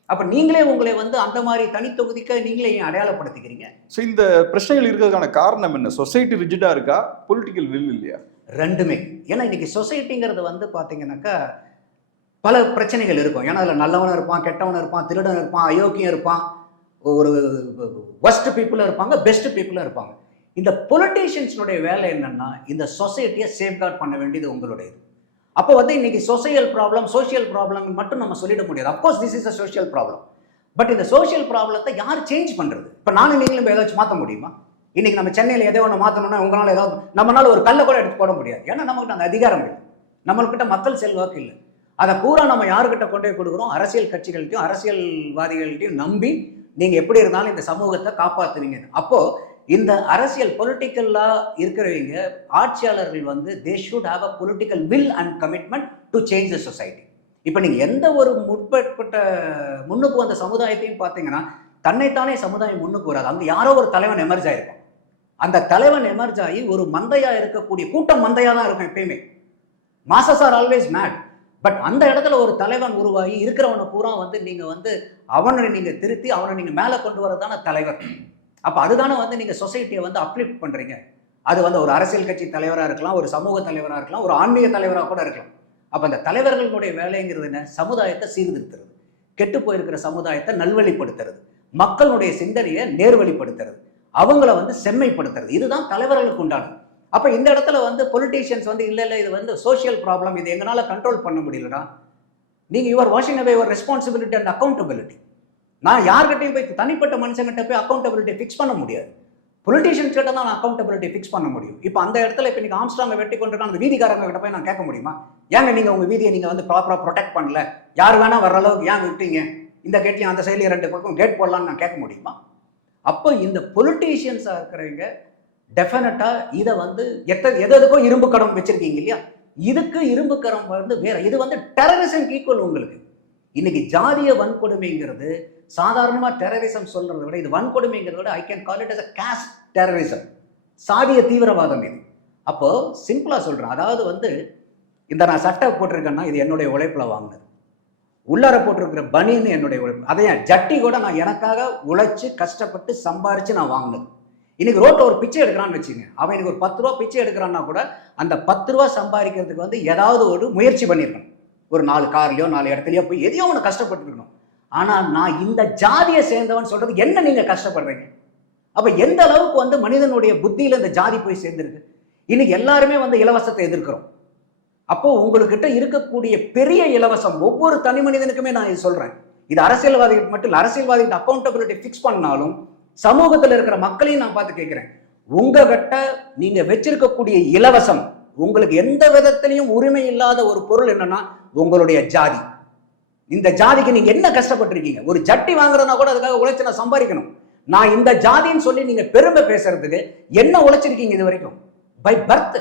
அப்ப நீங்களே உங்களை வந்து அந்த மாதிரி தனி தொகுதிக்கு நீங்களே ஏன் அடையாளப்படுத்திக்கிறீங்க? ஸோ இந்த பிரச்சனைகள் இருக்கிறதுக்கான காரணம் என்ன? சொசைட்டி ரிஜிடா இருக்கா, பொலிட்டிக்கல் வில் இல்லையா? ரெண்டுமே. ஏன்னா இன்னைக்கு சொசைட்டிங்கிறது வந்து பாத்தீங்கன்னாக்கா பல பிரச்சனைகள் இருக்கும். ஏன்னா அதில் நல்லவனும் இருப்பான், கெட்டவனும் இருப்பான், திருடன் இருப்பான், அயோக்கியம் இருப்பான், ஒரு ஒஸ்ட் பீப்புளும் இருப்பாங்க, பெஸ்ட் பீப்புளும் இருப்பாங்க. இந்த பொலிட்டீஷியன்ஸுடைய வேலை என்னன்னா இந்த சொசைட்டியை சேஃப்கார்ட் பண்ண வேண்டியது உங்களுடையது. அப்போ வந்து இன்னைக்கு சோசியல் ப்ராப்ளம் மட்டும் நம்ம சொல்லிட முடியாது. Of course this is a social problem. But இந்த சோஷியல் ப்ராப்ளத்தை யார் சேஞ்ச் பண்றது? இப்போ நானும் நீங்களும் ஏதாச்சும் மாற்ற முடியுமா? இன்னைக்கு நம்ம சென்னையில் எதோ ஒன்று மாற்றணும்னா உங்களால் ஏதாவது நம்மளால ஒரு கல்லை கூட எடுத்து போட முடியாது. ஏன்னா நமக்கு அந்த அதிகாரம் இல்லை, நம்மள்கிட்ட மக்கள் செல்வாக்கு இல்லை. அதை பூரா நம்ம யாருக்கிட்ட கொண்டு போய் கொடுக்குறோம்? அரசியல் கட்சிகள்கிட்டையும் அரசியல்வாதிகள்கிட்டையும் நம்பி நீங்க எப்படி இருந்தாலும் இந்த சமூகத்தை காப்பாற்றுவீங்க. அப்போ இந்த அரசியல் பொலிட்டிக்கலா இருக்கிறவங்க ஆட்சியாளர்கள் வந்து they should have a political will and commitment to change the society. இப்போ நீங்க எந்த ஒரு முன்னுக்கு வந்த சமுதாயத்தையும் பார்த்தீங்கன்னா தன்னைத்தானே சமுதாயம் முன்னுக்கு வராது. அங்கே யாரோ ஒரு தலைவன் எமர்ஜ் ஆயிருக்கும். அந்த தலைவன் எமர்ஜ் ஆகி ஒரு மந்தையா இருக்கக்கூடிய கூட்டம் மந்தையா தான் இருக்கும் எப்பயுமே. Masses are always made. But அந்த இடத்துல ஒரு தலைவன் உருவாகி இருக்கிறவனை பூரா வந்து நீங்க வந்து அவனை நீங்க திருத்தி அவனை நீங்க மேலே கொண்டு வரதான தலைவர். அப்ப அதுதானே வந்து நீங்க சொசைட்டியை வந்து அப்லிஃப்ட் பண்றீங்க. அது வந்து ஒரு அரசியல் கட்சி தலைவராக இருக்கலாம், ஒரு சமூக தலைவராக இருக்கலாம், ஒரு ஆன்மீக தலைவராக கூட இருக்கலாம். அப்ப அந்த தலைவர்களுடைய வேலைங்கிறது என்ன? சமுதாயத்தை சீர்திருத்துறது, கெட்டு போயிருக்கிற சமுதாயத்தை நல்வழிப்படுத்துறது, மக்களுடைய சிந்தனையை நேர்வழிப்படுத்துறது, அவங்கள வந்து செம்மைப்படுத்துறது. இதுதான் தலைவர்களுக்கு உண்டானது. அப்ப இந்த இடத்துல வந்து பொலிட்டீஷியன்ஸ் வந்து இல்ல இது வந்து சோஷியல் ப்ராப்ளம், இது எங்களால கண்ட்ரோல் பண்ண முடியலடா, நீங்க your washing away your responsibility and accountability. நான் யார்கிட்டையும் போய் தனிப்பட்ட மனுஷங்கிட்ட போய் அக்கௌண்டபிலிட்டி ஃபிக்ஸ் பண்ண முடியாது. பொலிட்டீஷியன்ஸ் கிட்ட தான் நான் அக்கௌண்டபிலிட்டி ஃபிக்ஸ் பண்ண முடியும். இப்போ அந்த இடத்துல இப்போ நீங்கள் ஆம்ஸ்ட்ராங்கை வெட்டி கொண்டிருக்காங்க, அந்த வீதிக்காரங்க கிட்ட போய் நான் கேட்க முடியுமா? ஏங்க நீங்கள் உங்கள் வீதியை நீங்கள் வந்து ப்ராப்பராக ப்ரொடெக்ட் பண்ணல, யார் வேணா வர அளவுக்கு ஏன் விட்டீங்க, இந்த கேட்லையும் அந்த சைட்லையும் 2 பக்கம் கேட் போடலான்னு நான் கேட்க முடியுமா? அப்போ இந்த பொலிட்டீஷியன்ஸாக இருக்கிறவங்க டெஃபினட்டாக இதை வந்து எதுக்கும் இரும்பு கடம் வச்சிருக்கீங்க இல்லையா, இதுக்கு இரும்பு கரம் வந்து வேற. இது வந்து டெரரிசம் ஈக்குவல் உங்களுக்கு. இன்னைக்கு ஜாதிய வன்கொடுமைங்கிறது சாதாரணமாக டெரரிசம் சொல்றதை விட இது வன்கொடுமைங்கிறத விட I can call it as a caste terrorism, சாதிய தீவிரவாதம் இது. அப்போ சிம்பிளா சொல்றேன், அதாவது வந்து இந்த நான் சட்டை போட்டிருக்கேன்னா இது என்னுடைய உழைப்புல வாங்கினது, உள்ளார போட்டிருக்கிற பனியன்னு என்னுடைய உழைப்பு, அதையா ஜட்டி கூட நான் எனக்காக உழைச்சு கஷ்டப்பட்டு சம்பாரிச்சு நான் வாங்கினது. இன்னைக்கு ரோட்ல ஒரு பிச்சை எடுக்கிறான்னு வச்சுங்க, அவன் எனக்கு ஒரு 10 ரூபா பிச்சை எடுக்கிறான்னா கூட அந்த 10 ரூபா சம்பாதிக்கிறதுக்கு வந்து ஏதாவது ஒரு முயற்சி பண்ணியிருக்கணும். ஒரு 4 கார்லையோ 4 இடத்துலையோ போய் எதையோ ஒன்று கஷ்டப்பட்டுருக்கணும். ஆனா நான் இந்த ஜாதியை சேர்ந்தவன் சொல்றது என்ன நீங்க கஷ்டப்படுறீங்க? அப்ப எந்த அளவுக்கு வந்து மனிதனுடைய புத்தியில இந்த ஜாதி போய் சேர்ந்திருக்கு. இன்னைக்கு எல்லாருமே வந்து இலவசத்தை எதிர்க்கிறோம். அப்போ உங்ககிட்ட இருக்கக்கூடிய பெரிய இலவசம் ஒவ்வொரு தனி மனிதனுக்குமே நான் இது சொல்றேன். இது அரசியல்வாதிகள் மட்டும் இல்லை, அரசியல்வாதிகிட்ட அக்கௌண்டபிலிட்டி ஃபிக்ஸ் பண்ணாலும் சமூகத்தில் இருக்கிற மக்களையும் நான் பார்த்து கேட்கிறேன், உங்ககிட்ட நீங்க வச்சிருக்கக்கூடிய இலவசம், உங்களுக்கு எந்த விதத்திலையும் உரிமை இல்லாத ஒரு பொருள் என்னன்னா உங்களுடைய ஜாதி. இந்த ஜாதிக்கு நீங்க என்ன கஷ்டப்பட்டிருக்கீங்க? ஒரு ஜட்டி வாங்குறதுனா கூட அதுக்காக உழைச்சு நான் சம்பாதிக்கணும். நான் இந்த ஜாதின்னு சொல்லி நீங்க பெருமை பேசுறதுக்கு என்ன உழைச்சிருக்கீங்க இது வரைக்கும்? பை பர்த்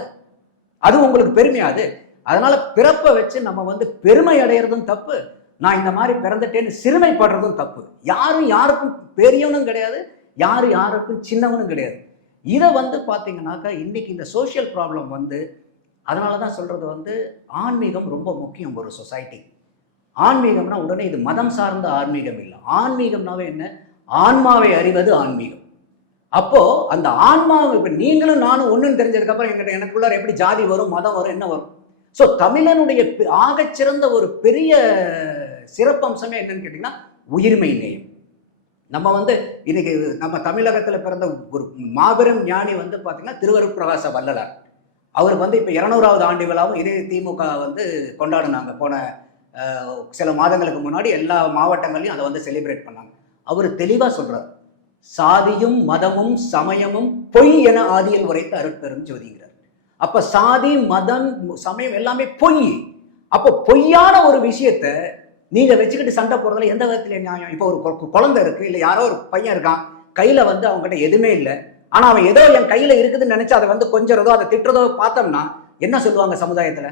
அது உங்களுக்கு பெருமையாது. அதனால பிறப்பை வச்சு நம்ம வந்து பெருமை அடையிறதும் தப்பு, நான் இந்த மாதிரி பிறந்துட்டேன்னு சிறுமைப்படுறதும் தப்பு. யாரும் யாருக்கும் பெரியவனும் கிடையாது, யாருக்கும் சின்னவனும் கிடையாது. இதை வந்து பார்த்தீங்கன்னாக்கா இன்னைக்கு இந்த சோஷியல் ப்ராப்ளம் வந்து, அதனால தான் சொல்றது வந்து ஆன்மீகம் ரொம்ப முக்கியம் ஒரு சொசைட்டி. ஆன்மீகம்னா உடனே இது மதம் சார்ந்த ஆன்மீகம் இல்லை. ஆன்மீகம்னாவே என்ன? ஆன்மாவை அறிவது ஆன்மீகம். அப்போ அந்த ஆன்மாவை இப்ப நீங்களும் நானும் ஒண்ணுன்னு தெரிஞ்சதுக்கு அப்புறம் எனக்குள்ளார எப்படி ஜாதி வரும், மதம் வரும், என்ன வரும்? ஸோ தமிழனுடைய ஆகச்சிறந்த ஒரு பெரிய சிறப்பம்சமே என்னன்னு கேட்டீங்கன்னா உயிர்மை நேயம். நம்ம வந்து இன்னைக்கு நம்ம தமிழகத்துல பிறந்த ஒரு மாபெரும் ஞானி வந்து பாத்தீங்கன்னா திருவருட்பிரகாச வள்ளலார். அவருக்கு வந்து இப்ப 200வது ஆண்டு விழாவும் இதே திமுக வந்து கொண்டாடினாங்க. போன சில மாதங்களுக்கு முன்னாடி எல்லா மாவட்டங்களையும் அதை வந்து செலிப்ரேட் பண்ணாங்க. அவர் தெளிவா சொல்றார், சாதியும் மதமும் சமயமும் பொய் என ஆதியில் உரைத்த அருட்பெரும் ஜோதிங்கிறார். அப்ப சாதி மதம் சமயம் எல்லாமே பொய். அப்போ பொய்யான ஒரு விஷயத்த நீங்க வச்சுக்கிட்டு சண்டை போறதுல எந்த விதத்துல நியாயம்? இப்போ ஒரு குழந்தை இருக்கு, இல்ல யாரோ ஒரு பையன் இருக்கான், கையில வந்து அவங்க கிட்ட எதுவுமே இல்லை, ஆனா அவன் ஏதோ என் கையில இருக்குதுன்னு நினைச்சு அதை வந்து கொஞ்சறதோ அதை திட்டுறதோ பார்த்தோம்னா என்ன சொல்லுவாங்க சமுதாயத்துல?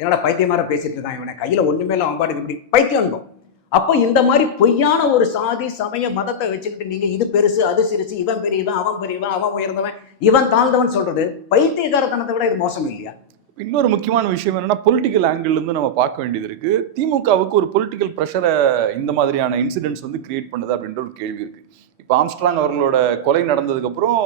என்னடா பைத்தியமார பேசிட்டு இருக்கான், இவனை கையில ஒண்ணுமே இல்லை, அவன் பாட்டுக்கு இப்படி பைத்தியம். அப்போ இந்த மாதிரி பொய்யான ஒரு சாதி சமய மதத்தை வச்சுக்கிட்டு நீங்க இது பெருசு அது சிறுசு, இவன் பெரியவன் அவன் பெரியவன் அவன் உயர்ந்தவன் இவன் தாழ்ந்தவன் சொல்றது பைத்தியக்காரத்தனத்தை விட இது மோசம் இல்லையா? இன்னொரு முக்கியமான விஷயம் என்னன்னா பொலிட்டிக்கல் ஆங்கிள் இருந்து நம்ம பார்க்க வேண்டியது இருக்கு. திமுகவுக்கு ஒரு பொலிட்டிக்கல் ப்ரெஷரை இந்த மாதிரியான இன்சிடென்ட்ஸ் வந்து கிரியேட் பண்ணுது அப்படின்ற ஒரு கேள்வி இருக்கு. இப்போ ஆம்ஸ்ட்ராங் அவர்களோட கொலை நடந்ததுக்கு அப்புறம்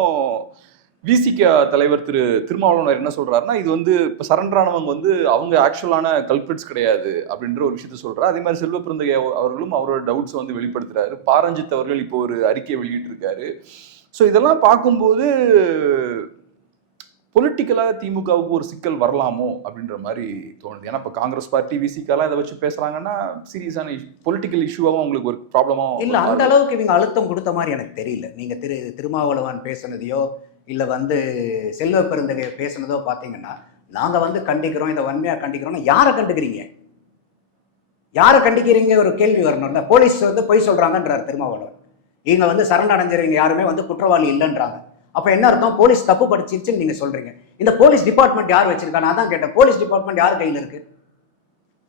விசிக தலைவர் திரு திருமாவளவன் என்ன சொல்றாருன்னா, இது வந்து இப்போ சரண்டர் ஆனவங்க வந்து அவங்க ஆக்சுவலான கல்பிரிட்ஸ் கிடையாது அப்படின்ற ஒரு விஷயத்த சொல்றாரு. அதே மாதிரி செல்வ பிறந்தகை அவர்களும் அவரோட டவுட்ஸ் வந்து வெளிப்படுத்துறாரு. பாரஞ்சித் அவர்கள் இப்போ ஒரு அறிக்கையை வெளியிட்டிருக்காரு. ஸோ இதெல்லாம் பார்க்கும்போது பொலிட்டிக்கலா திமுகவுக்கு ஒரு சிக்கல் வரலாமோ அப்படின்ற மாதிரி தோணுது. ஏன்னா இப்போ காங்கிரஸ் பார்ட்டி விசிகலாம் இதை வச்சு பேசுறாங்கன்னா சீரியஸான பொலிட்டிக்கல் இஷ்யூவாகவும் அவங்களுக்கு ஒரு ப்ராப்ளமாகவும் இல்லை. அந்த அளவுக்கு இவங்க அழுத்தம் கொடுத்த மாதிரி எனக்கு தெரியல. நீங்க திருமாவளவன் பேசுனதையோ இல்லை வந்து செல்வ பெருந்தகை பேசுனதோ பார்த்தீங்கன்னா, நாங்க வந்து கண்டிக்கிறோம், இதை வன்மையா கண்டிக்கிறோம்னா யாரை கண்டுக்கிறீங்க? யாரை கண்டிக்கிறீங்க ஒரு கேள்வி வரணும்ல. போலீஸ் வந்து பொய் சொல்றாங்கன்றார் திருமாவளவன். இவங்க வந்து சரண் அடைஞ்சவங்க யாருமே வந்து குற்றவாளி இல்லைன்றாங்க. அப்ப என்ன அர்த்தம்? போலீஸ் தப்பு படிச்சிருச்சுன்னு நீங்க சொல்றீங்க. இந்த போலீஸ் டிபார்ட்மெண்ட் யார் வச்சிருக்கா? நான் தான் கேட்டேன், போலீஸ் டிபார்ட்மெண்ட் யார் கையில் இருக்கு?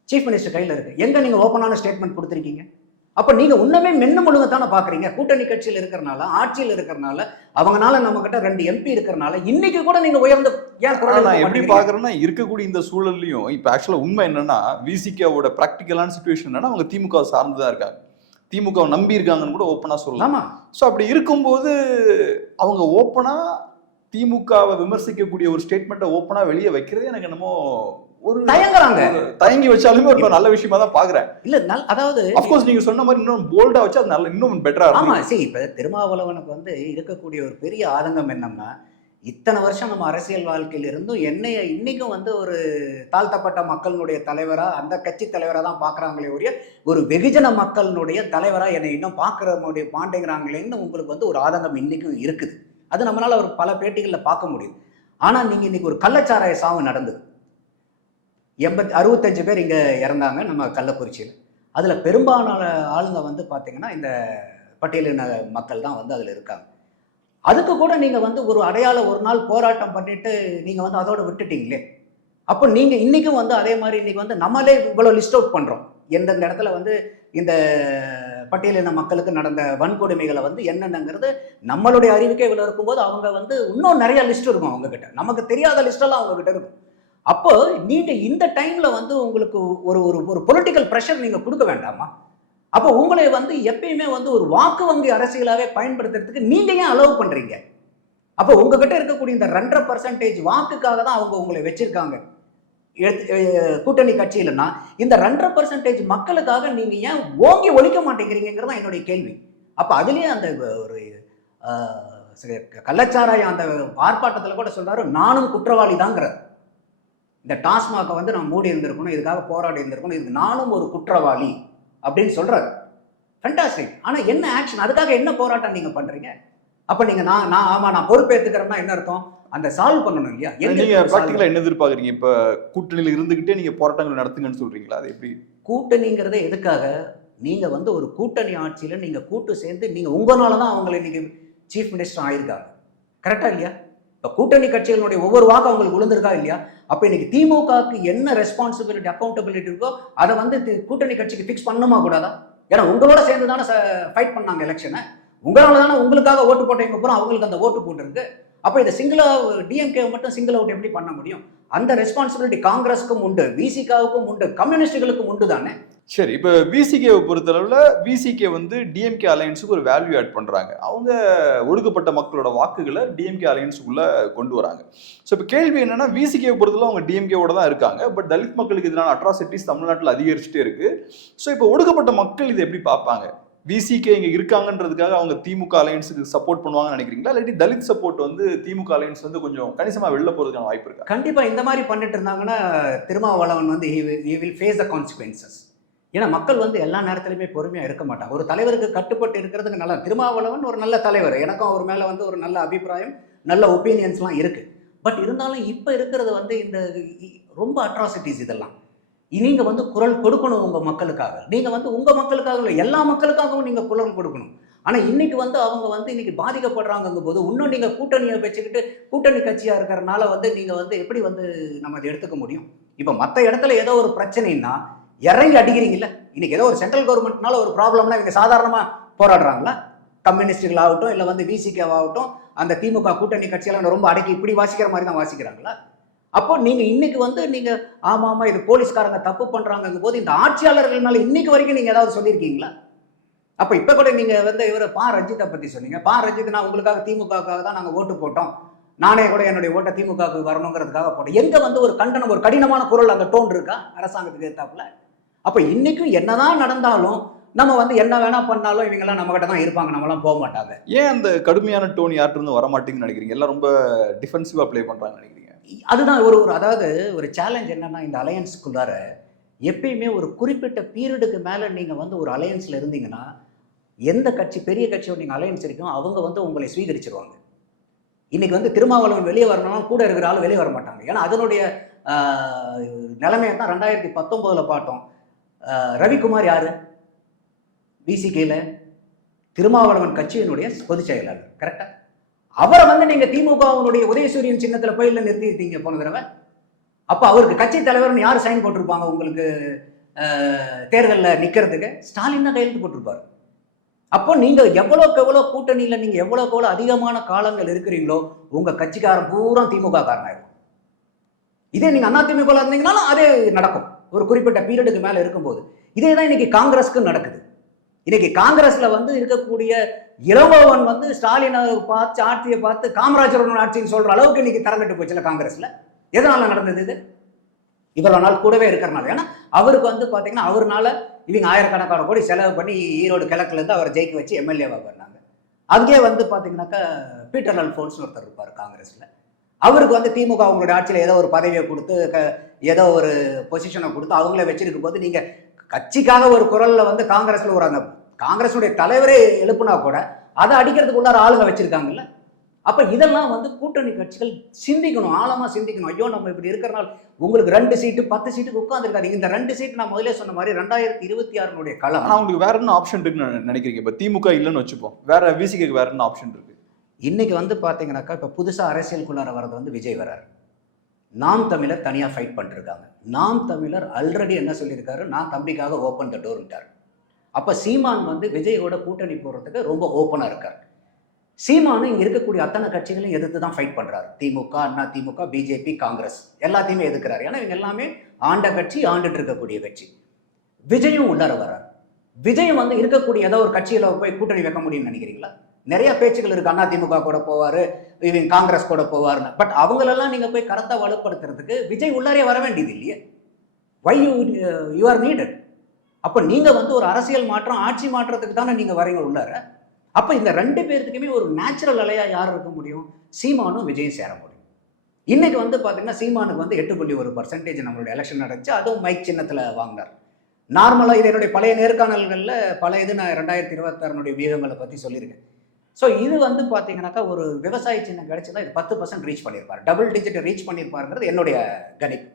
சீஃப் மினிஸ்டர் கையில் இருக்கு. எங்க நீங்க ஓப்பனான ஸ்டேட்மெண்ட் கொடுத்துருக்கீங்க? அப்ப நீங்க உன்னமே மென்னு முழுங்கத்தானே பாக்குறீங்க. கூட்டணி கட்சியில் இருக்கிறனால, ஆட்சியில் இருக்கிறனால, அவங்கனால நம்ம கிட்ட 2 MP இருக்கிறனால இன்னைக்கு கூட நீங்க உயர்ந்த ஏன் குரல்? நான் எப்படி பாக்குறேன்னா, இருக்கக்கூடிய இந்த சூழல்லையும் இப்ப ஆக்சுவலா உண்மை என்னன்னா, விசிகாவோட பிராக்டிக்கலான சிச்சுவேஷன் என்னன்னா, அவங்க திமுக சார்ந்துதான் இருக்காங்க, திமுக நம்பி இருக்காங்கன்னு கூட ஓப்பனா சொல்லலாம். ஸோ அப்படி இருக்கும்போது அவங்க ஓப்பனா திமுகவை விமர்சிக்கக்கூடிய ஒரு ஸ்டேட்மெண்ட்டை ஓப்பனா வெளியே வைக்கிறதே எனக்கு என்னமோ ஒரு தயங்கி வச்சாலுமே ஒரு நல்ல விஷயமா தான் பாக்குறேன். இல்ல அதாவது அஃப்கோர்ஸ் நீங்க சொன்ன மாதிரி இன்னும் போல்டா வச்சு அது நல்ல இன்னும் பெட்டரா இருக்கும். ஆமா, சரி. இப்ப திருமாவளவனுக்கு வந்து இருக்கக்கூடிய ஒரு பெரிய ஆதங்கம் என்னன்னா, இத்தனை வருஷம் நம்ம அரசியல் வாழ்க்கையில் இருந்தும் என்னைய இன்னைக்கும் வந்து ஒரு தாழ்த்தப்பட்ட மக்களுடைய தலைவரா, அந்த கட்சி தலைவரா தான் பாக்குறாங்களே ஒழிய ஒரு வெகுஜன மக்களுடைய தலைவரா என்னை இன்னும் பாக்குற மாட்டேங்கிறாங்களேன்னு உங்களுக்கு வந்து ஒரு ஆதங்கம் இன்னைக்கும் இருக்குது. அது நம்மளால ஒரு பல பேட்டிகள்ல பார்க்க முடியும். ஆனா நீங்க இன்னைக்கு ஒரு கள்ளச்சாராய சாவு நடந்தது, 65 பேர் இங்க இறந்தாங்க நம்ம கள்ளக்குறிச்சியில். அதுல பெரும்பாலான ஆளுங்க வந்து பாத்தீங்கன்னா இந்த பட்டியலின மக்கள் தான் வந்து அதுல இருக்காங்க. அதுக்கு கூட நீங்க வந்து ஒரு அடையாள ஒரு நாள் போராட்டம் பண்ணிட்டு நீங்க வந்து அதோட விட்டுட்டீங்களே. அப்போ நீங்க இன்னைக்கும் வந்து அதே மாதிரி இன்னைக்கு வந்து நம்மளே இவ்வளவு லிஸ்ட் அவுட் பண்றோம், எந்தெந்த இடத்துல வந்து இந்த பட்டியலின மக்களுக்கு நடந்த வன்கொடுமைகளை வந்து என்னென்னங்கிறது நம்மளுடைய அறிவிக்கை இவ்வளவு இருக்கும்போது அவங்க வந்து இன்னும் நிறைய லிஸ்ட் இருக்கும் அவங்க கிட்ட, நமக்கு தெரியாத லிஸ்ட் எல்லாம் அவங்க கிட்ட இருக்கும். அப்போ நீங்க இந்த டைம்ல வந்து உங்களுக்கு ஒரு ஒரு பொலிட்டிக்கல் ப்ரெஷர் நீங்க கொடுக்க வேண்டாமா? அப்போ உங்களை வந்து எப்பயுமே வந்து ஒரு வாக்கு வங்கி அரசியலாவே பயன்படுத்துறதுக்கு நீங்க ஏன் அலோவ் பண்றீங்க? அப்போ உங்ககிட்ட இருக்கக்கூடிய இந்த 2.5% வாக்குக்காக தான் அவங்க உங்களை வச்சிருக்காங்க கூட்டணி கட்சியிலன்னா, இந்த 2.5% மக்களுக்காக நீங்க ஏன் ஓங்கி ஒழிக்க மாட்டேங்கிறீங்கிறதா என்னுடைய கேள்வி. அப்ப அதுலயே அந்த ஒரு கள்ளச்சாராயம் அந்த ஆர்ப்பாட்டத்தில் கூட சொல்றாரு, நானும் குற்றவாளி தாங்கிறார். இந்த டாஸ்மாகை வந்து நான் மூடி இருந்திருக்கணும், இதுக்காக போராடி இருந்திருக்கணும், இதுக்கு நானும் ஒரு குற்றவாளி அப்படின்னு சொல்றாரு. ஃபேண்டாஸ்டிக். ஆனா என்ன ஆக்ஷன்? அதுக்காக என்ன போராட்டம் நீங்க பண்றீங்க? அப்ப நீங்க நான் பொறுப்பேற்றுக்கிறேன்னா என்ன அர்த்தம்? அந்த சால்வ் பண்ணணும் இல்லையா? நீங்க பிராக்டிகலா என்ன எதிர்பார்க்குறீங்க? இப்ப கூட்டணியில இருந்துகிட்டே நீங்க போராட்டங்கள் நடத்துங்கன்னு சொல்றீங்களா? அது எப்படி? கூட்டணிங்கிறதே எதுக்காக? நீங்க வந்து ஒரு கூட்டணி ஆட்சியில நீங்க கூட்டு சேர்ந்து நீங்க உங்களால தான் அவங்களை இன்னைக்கு சீஃப் மினிஸ்டர் ஆயிருக்காங்க. கரெக்டா இல்லையா? இப்போ கூட்டணி கட்சிகளுடைய ஒவ்வொரு வாக்கு அவங்களுக்கு விழுந்திருக்கா இல்லையா? அப்போ இன்னைக்கு திமுகவுக்கு என்ன ரெஸ்பான்சிபிலிட்டி அக்கௌண்டபிலிட்டி இருக்கோ அதை வந்து கூட்டணி கட்சிக்கு ஃபிக்ஸ் பண்ணணுமா கூடாதா? ஏன்னா உங்களோட சேர்ந்து தானே ஃபைட் பண்ணாங்க எலெக்ஷனை. உங்களால தானே உங்களுக்காக ஓட்டு போட்டவங்க பூரா அவங்களுக்கு அந்த ஓட்டு போட்டுருக்கு. அப்போ இதை சிங்கிளா டிஎம்கே மட்டும் சிங்கிள் அவுட் எப்படி பண்ண முடியும்? அந்த ரெஸ்பான்சிபிலிட்டி காங்கிரஸுக்கும் உண்டு, விசிகாவுக்கும் உண்டு, கம்யூனிஸ்டுகளுக்கும் உண்டு தானே. சரி, இப்போ விசிகேவை பொறுத்தளவில் விசிகே வந்து டிஎம்கே அலையன்ஸுக்கு ஒரு வேல்யூ ஆட் பண்ணுறாங்க. அவங்க ஒடுக்கப்பட்ட மக்களோட வாக்குகளை டிஎம்கே அலையன்ஸுக்குள்ளே கொண்டு வராங்க. ஸோ இப்போ கேள்வி என்னன்னா, விசிகேவை பொறுத்தளவு அவங்க டிஎம்கேவோட தான் இருக்காங்க. பட் தலித் மக்களுக்கு எதிரான அட்ராசிட்டிஸ் தமிழ்நாட்டில் அதிகரிச்சுட்டே இருக்கு. ஸோ இப்போ ஒடுக்கப்பட்ட மக்கள் இதை எப்படி பார்ப்பாங்க? விசிகே இங்கே இருக்காங்கன்றதுக்காக அவங்க திமுக அலையன்ஸுக்கு சப்போர்ட் பண்ணுவாங்கன்னு நினைக்கிறீங்களா? இல்லாட்டி தலித் சப்போர்ட் வந்து திமுக அலையன்ஸ் வந்து கொஞ்சம் கணிசமாக வெளில போகிறதுக்கான வாய்ப்பு இருக்கா? கண்டிப்பாக இந்த மாதிரி பண்ணிட்டு இருந்தாங்கன்னா திருமாவளவன் வந்து he will face the consequences. ஏன்னா மக்கள் வந்து எல்லா நேரத்திலுமே பொறுமையாக இருக்க மாட்டாங்க. ஒரு தலைவருக்கு கட்டுப்பட்டு இருக்கிறதுக்கு நல்லா, திருமாவளவன் ஒரு நல்ல தலைவர், எனக்கும் அவர் மேலே வந்து ஒரு நல்ல அபிப்பிராயம், நல்ல ஒப்பீனியன்ஸ்லாம் இருக்குது. பட் இருந்தாலும் இப்போ இருக்கிறது வந்து இந்த ரொம்ப அட்ராசிட்டிஸ் இதெல்லாம். நீங்கள் வந்து குரல் கொடுக்கணும் உங்கள் மக்களுக்காக. நீங்கள் வந்து உங்கள் மக்களுக்காக இல்லை, எல்லா மக்களுக்காகவும் நீங்கள் குரல் கொடுக்கணும். ஆனால் இன்னைக்கு வந்து அவங்க வந்து இன்னைக்கு பாதிக்கப்படுறாங்கும் போது இன்னும் நீங்கள் கூட்டணியை வச்சுக்கிட்டு கூட்டணி கட்சியாக இருக்கிறனால வந்து நீங்கள் வந்து எப்படி வந்து நம்ம அதை எடுத்துக்க முடியும்? இப்போ மற்ற இடத்துல ஏதோ ஒரு பிரச்சனைன்னா இறங்கி அடிக்கிறீங்கல்ல. இன்னைக்கு ஏதோ ஒரு சென்ட்ரல் கவர்மெண்ட்னால ஒரு ப்ராப்ளம்னா இவங்க சாதாரணமாக போராடுறாங்களா? கம்யூனிஸ்டுகள் ஆகட்டும், இல்லை வந்து விசிகேவாகட்டும், அந்த திமுக கூட்டணி கட்சியெல்லாம் ரொம்ப அடக்கி இப்படி வாசிக்கிற மாதிரி தான் வாசிக்கிறாங்களா? அப்போ நீங்கள் இன்னைக்கு வந்து நீங்கள் ஆமாம் இது போலீஸ்காரங்க தப்பு பண்ணுறாங்கும் போது இந்த ஆட்சியாளர்கள் மேலே இன்னைக்கு வரைக்கும் நீங்கள் ஏதாவது சொல்லியிருக்கீங்களா? அப்போ இப்போ கூட நீங்கள் வந்து இவர் ரஞ்சித்தை பற்றி சொன்னீங்க. ரஞ்சித் நான் உங்களுக்காக திமுகவுக்காக தான் நாங்கள் ஓட்டு போட்டோம், நானே கூட என்னுடைய ஓட்டை திமுகவுக்கு வரணுங்கிறதுக்காக போட்டேன். எங்கே வந்து ஒரு கண்டனம், ஒரு கடினமான குரல் அந்த டோன் இருக்கா அரசாங்கத்துக்கு எதிர்த்தாப்புல? அப்போ இன்னைக்கும் என்னதான் நடந்தாலும் நம்ம வந்து என்ன வேணா பண்ணாலும் இவங்கெல்லாம் நம்ம கிட்ட தான் இருப்பாங்க, நம்மளாம் போக மாட்டாங்க. ஏன் அந்த கடுமையான டோன் யார்ட்டு வர மாட்டேங்குன்னு நினைக்கிறீங்க? எல்லாம் ரொம்ப டிஃபென்சிவா ப்ளே பண்றாங்கன்னு நினைக்கிறீங்க? அதுதான் அதாவது ஒரு சேலஞ்ச் என்னன்னா, இந்த அலையன்ஸுக்குள்ளார எப்பயுமே ஒரு குறிப்பிட்ட பீரியடுக்கு மேலே நீங்கள் வந்து ஒரு அலையன்ஸில் இருந்தீங்கன்னா, எந்த கட்சி பெரிய கட்சியோட நீங்கள் அலையன்ஸ் இருக்கும் அவங்க வந்து உங்களை ஸ்வீகரிச்சிருவாங்க. இன்னைக்கு வந்து திருமாவளவன் வெளியே வரணும்னா கூட இருக்கிற ஆள் வெளியே வர மாட்டாங்க. ஏன்னா அதனுடைய நிலைமையை தான் 2019 பார்த்தோம். ரவிக்குமார் யாரு? விசிகேல திருமாவளவன் கட்சியினுடைய பொதுச் செயலாளர், கரெக்டா? அவரை வந்து நீங்க திமுகவினுடைய உதயசூரியன் சின்னத்துல போய் இல்லை நிறுத்திட்டீங்க போன தடவை. அப்ப அவருக்கு கட்சி தலைவர்னு யார் சைன் போட்டிருப்பாங்க உங்களுக்கு தேர்தலில் நிக்கிறதுக்கு? ஸ்டாலின் தான் கையெழுத்து போட்டிருப்பாரு. அப்போ நீங்க எவ்வளோக்கு எவ்வளோ கூட்டணியில் நீங்க எவ்வளோக்கு எவ்வளோ அதிகமான காலங்கள் இருக்கிறீங்களோ உங்க கட்சிக்காரன் பூரா திமுக காரனாயிரும். இதே நீங்க அதிமுக இருந்தீங்கன்னாலும் அதே நடக்கும் ஒரு குறிப்பிட்ட பீரியடுக்கு மேல இருக்கும்போது. இதே தான் இன்னைக்கு காங்கிரஸ்க்கு நடக்குது. இன்னைக்கு காங்கிரஸ்ல வந்து இருக்கக்கூடிய இளங்கோவன் வந்து ஸ்டாலினை பார்த்து ஆட்சியை பார்த்து காமராஜரோட ஆட்சின்னு சொல்ற அளவுக்கு இன்னைக்கு தரங்கட்டு போச்சுல காங்கிரஸ்ல. எதனால நடந்தது இது? இவ்வளவு நாள் கூடவே இருக்கிறனால. ஏன்னா அவருக்கு வந்து பாத்தீங்கன்னா அவர்னால இவங்க ஆயிரக்கணக்கான கோடி செலவு பண்ணி ஈரோடு கிழக்குல இருந்து அவரை ஜெயிக்க வச்சு எம்எல்ஏவா பண்ணாங்க. அங்கே வந்து பாத்தீங்கன்னாக்கா பீட்டர் அல்போன்ஸ் ஒருத்தர் இருப்பார் காங்கிரஸ்ல. அவருக்கு வந்து திமுக அவங்களுடைய ஆட்சியில் ஏதோ ஒரு பதவியை கொடுத்து ஏதோ ஒரு பொசிஷனை கொடுத்து அவங்கள வச்சிருக்கும் போது நீங்க கட்சிக்காக ஒரு குரல்ல வந்து காங்கிரஸ்ல ஒரு அந்த காங்கிரஸுடைய தலைவரே எழுப்புனா கூட அதை அடிக்கிறதுக்கு உள்ளார ஆளுங்க வச்சிருக்காங்கல்ல. அப்ப இதெல்லாம் வந்து கூட்டணி கட்சிகள் சிந்திக்கணும், ஆழமா சிந்திக்கணும். ஐயோ நம்ம இப்படி இருக்கிறனால உங்களுக்கு 2 சீட்டு 10 சீட்டுக்கு உட்காந்துருக்காது. இந்த 2 சீட்டு நான் முதலே சொன்ன மாதிரி 2026 களம். அவங்களுக்கு வேற என்ன ஆப்ஷன் இருக்குன்னு நினைக்கிறீங்க? இப்ப திமுக இல்லைன்னு வச்சுப்போம், வேற விசிகேக்கு வேற என்ன ஆப்ஷன் இருக்கு? இன்னைக்கு வந்து பாத்தீங்கன்னாக்கா இப்ப புதுசா அரசியலுக்குள்ளார வர்றது வந்து விஜய் வர்றாரு. நாம் தமிழர் தனியா ஃபைட் பண்ணிருக்காங்க. நாம் தமிழர் ஆல்ரெடி என்ன சொல்லியிருக்காரு, நான் தம்பிக்காக ஓப்பன் த டோர்ன்ட்டார். அப்ப சீமான் வந்து விஜயோட கூட்டணி போடுறதுக்கு ரொம்ப ஓப்பனா இருக்கார். சீமானு இங்க இருக்கக்கூடிய அத்தனை கட்சிகளையும் எதிர்த்து தான் ஃபைட் பண்றாரு. திமுக, அண்ணா திமுக, பிஜேபி, காங்கிரஸ் எல்லாத்தையுமே எதிர்க்கிறாரு. ஏன்னா இவங்க எல்லாமே ஆண்ட கட்சி, ஆண்டுட்டு இருக்கக்கூடிய கட்சி. விஜயும் உள்ளார வர்றாரு. விஜயம் வந்து இருக்கக்கூடிய ஏதோ ஒரு கட்சியில போய் கூட்டணி வைக்க முடியும்னு நினைக்கிறீங்களா? நிறைய பேச்சுகள் இருக்கு. அண்ணா திமுக கூட போவாரு, இவங்க காங்கிரஸ் கூட போவாருன்னு. பட் அவங்களெல்லாம் நீங்க போய் கருத்தை வலுப்படுத்துறதுக்கு விஜய் உள்ளாரே வர வேண்டியது இல்லையே. Why you are needed. அப்ப நீங்க வந்து ஒரு அரசியல் மாற்றம், ஆட்சி மாற்றத்துக்கு தானே நீங்க வரீங்க உள்ளார. அப்ப இந்த 2 பேருக்குமே ஒரு நேச்சுரல் அலையா யார் இருக்க முடியும்? சீமானும் விஜயும் சேர முடியும். இன்னைக்கு வந்து பாத்தீங்கன்னா சீமானுக்கு வந்து 8.1% நம்மளுடைய எலெக்ஷன் நடந்துச்சு. அதுவும் மைக் சின்னத்துல வாங்கினார். நார்மலா இது என்னுடைய பழைய நேர்காணல்கள்ல பல இது நான் 2026 வியூகங்களை பத்தி சொல்லியிருக்கேன். ஸோ இது வந்து பார்த்தீங்கன்னாக்கா ஒரு விவசாய சின்னம் கிடைச்சதா இது 10% ரீச் பண்ணியிருப்பார், டபுள் டிஜிட் ரீச் பண்ணியிருப்பாருங்கிறது என்னுடைய கணிப்பு.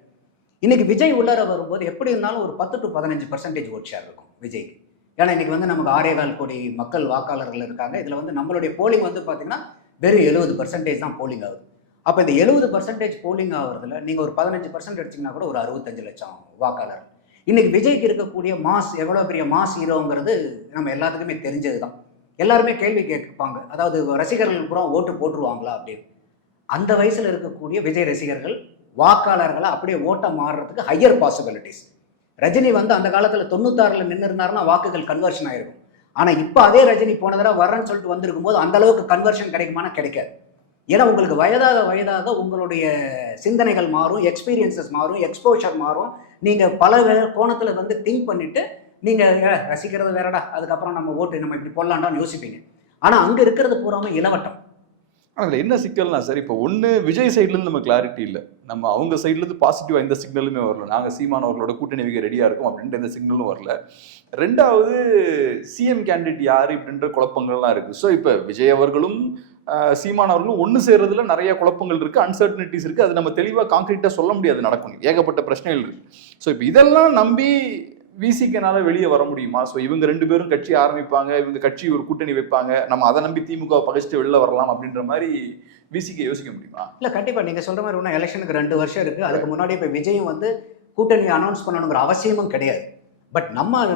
இன்னைக்கு விஜய் உள்ளார வரும்போது எப்படி இருந்தாலும் ஒரு 10 to 15% ஓட் ஷேர் இருக்கும் விஜய்க்கு. ஏன்னா இன்னைக்கு வந்து நமக்கு 6.25 கோடி மக்கள் வாக்காளர்கள் இருக்காங்க. இதில் வந்து நம்மளுடைய போலிங் வந்து பார்த்தீங்கன்னா வெறும் 70% தான் போலிங் ஆகுது. அப்போ இந்த 70% போலிங் ஆகிறதுல நீங்கள் ஒரு 15% அடிச்சிங்கன்னா கூட ஒரு 65 லட்சம் வாக்காளர். இன்னைக்கு விஜய்க்கு இருக்கக்கூடிய மாஸ் எவ்வளோ பெரிய மாஸ் ஹீரோங்கிறது நம்ம எல்லாத்துக்குமே தெரிஞ்சது தான். எல்லாருமே கேள்வி கேட்பாங்க, அதாவது ரசிகர்கள் பூரா ஓட்டு போட்டுருவாங்களா அப்படின்னு. அந்த வயசில் இருக்கக்கூடிய விஜய் ரசிகர்கள் வாக்காளர்களை அப்படியே ஓட்ட மாறுறதுக்கு ஹையர் பாசிபிலிட்டிஸ். ரஜினி வந்து அந்த காலத்தில் 96 நின்று இருந்தாருன்னா வாக்குகள் கன்வர்ஷன் ஆயிருக்கும். ஆனால் இப்போ அதே ரஜினி போன தடவை வரேன்னு சொல்லிட்டு வந்திருக்கும் போது அந்த அளவுக்கு கன்வர்ஷன் கிடைக்குமானா கிடைக்காது. ஏன்னா உங்களுக்கு வயதாக வயதாக உங்களுடைய சிந்தனைகள் மாறும், எக்ஸ்பீரியன்சஸ் மாறும், எக்ஸ்போஷர் மாறும். நீங்கள் பல கோணத்தில் வந்து திங்க் பண்ணிட்டு நீங்கள் ரசிக்கிறது வேறடா, அதுக்கப்புறம் நம்ம ஓட்டு நம்ம இப்படி போடலான்டான்னு யோசிப்பீங்க. ஆனால் அங்கே இருக்கிறது பூராமல் இளவட்டம். அதில் என்ன சிக்கல்னா சார், இப்போ ஒன்று விஜய் சைட்லேருந்து நம்ம கிளாரிட்டி இல்லை, நம்ம அவங்க சைட்லேருந்து பாசிட்டிவாக எந்த சிக்னலுமே வரல, நாங்கள் சீமான் அவர்களோட கூட்டணி வைக்க ரெடியாக இருக்கும் அப்படின்ற எந்த சிக்னலும் வரல. ரெண்டாவது சிஎம் கேண்டிடேட் யார் இப்படின்ற குழப்பங்கள்லாம் இருக்குது. ஸோ இப்போ விஜய் அவர்களும் சீமான் அவர்களும் ஒன்று சேர்றதுல நிறைய குழப்பங்கள் இருக்குது, அன்சர்டனிட்டிஸ் இருக்குது. அது நம்ம தெளிவாக கான்க்ரீட்டாக சொல்ல முடியாது, நடக்கும், ஏகப்பட்ட பிரச்சனைகள் இருக்குது. ஸோ இப்போ இதெல்லாம் நம்பி விசிகனால வெளியே வர முடியுமா? ஸோ இவங்க 2 பேரும் கட்சி ஆரம்பிப்பாங்க, இவங்க கட்சி ஒரு கூட்டணி வைப்பாங்க, நம்ம அதை நம்பி திமுக பகைச்சிட்டு வெளில வரலாம் அப்படின்ற மாதிரி விசிக யோசிக்க முடியுமா? இல்லை, கண்டிப்பாக நீங்கள் சொல்கிற மாதிரி ஒன்றும் எலெக்ஷனுக்கு 2 வருஷம் இருக்குது. அதுக்கு முன்னாடி இப்போ விஜயும் வந்து கூட்டணி அனௌன்ஸ் பண்ணணுங்கிற அவசியமும் கிடையாது. பட்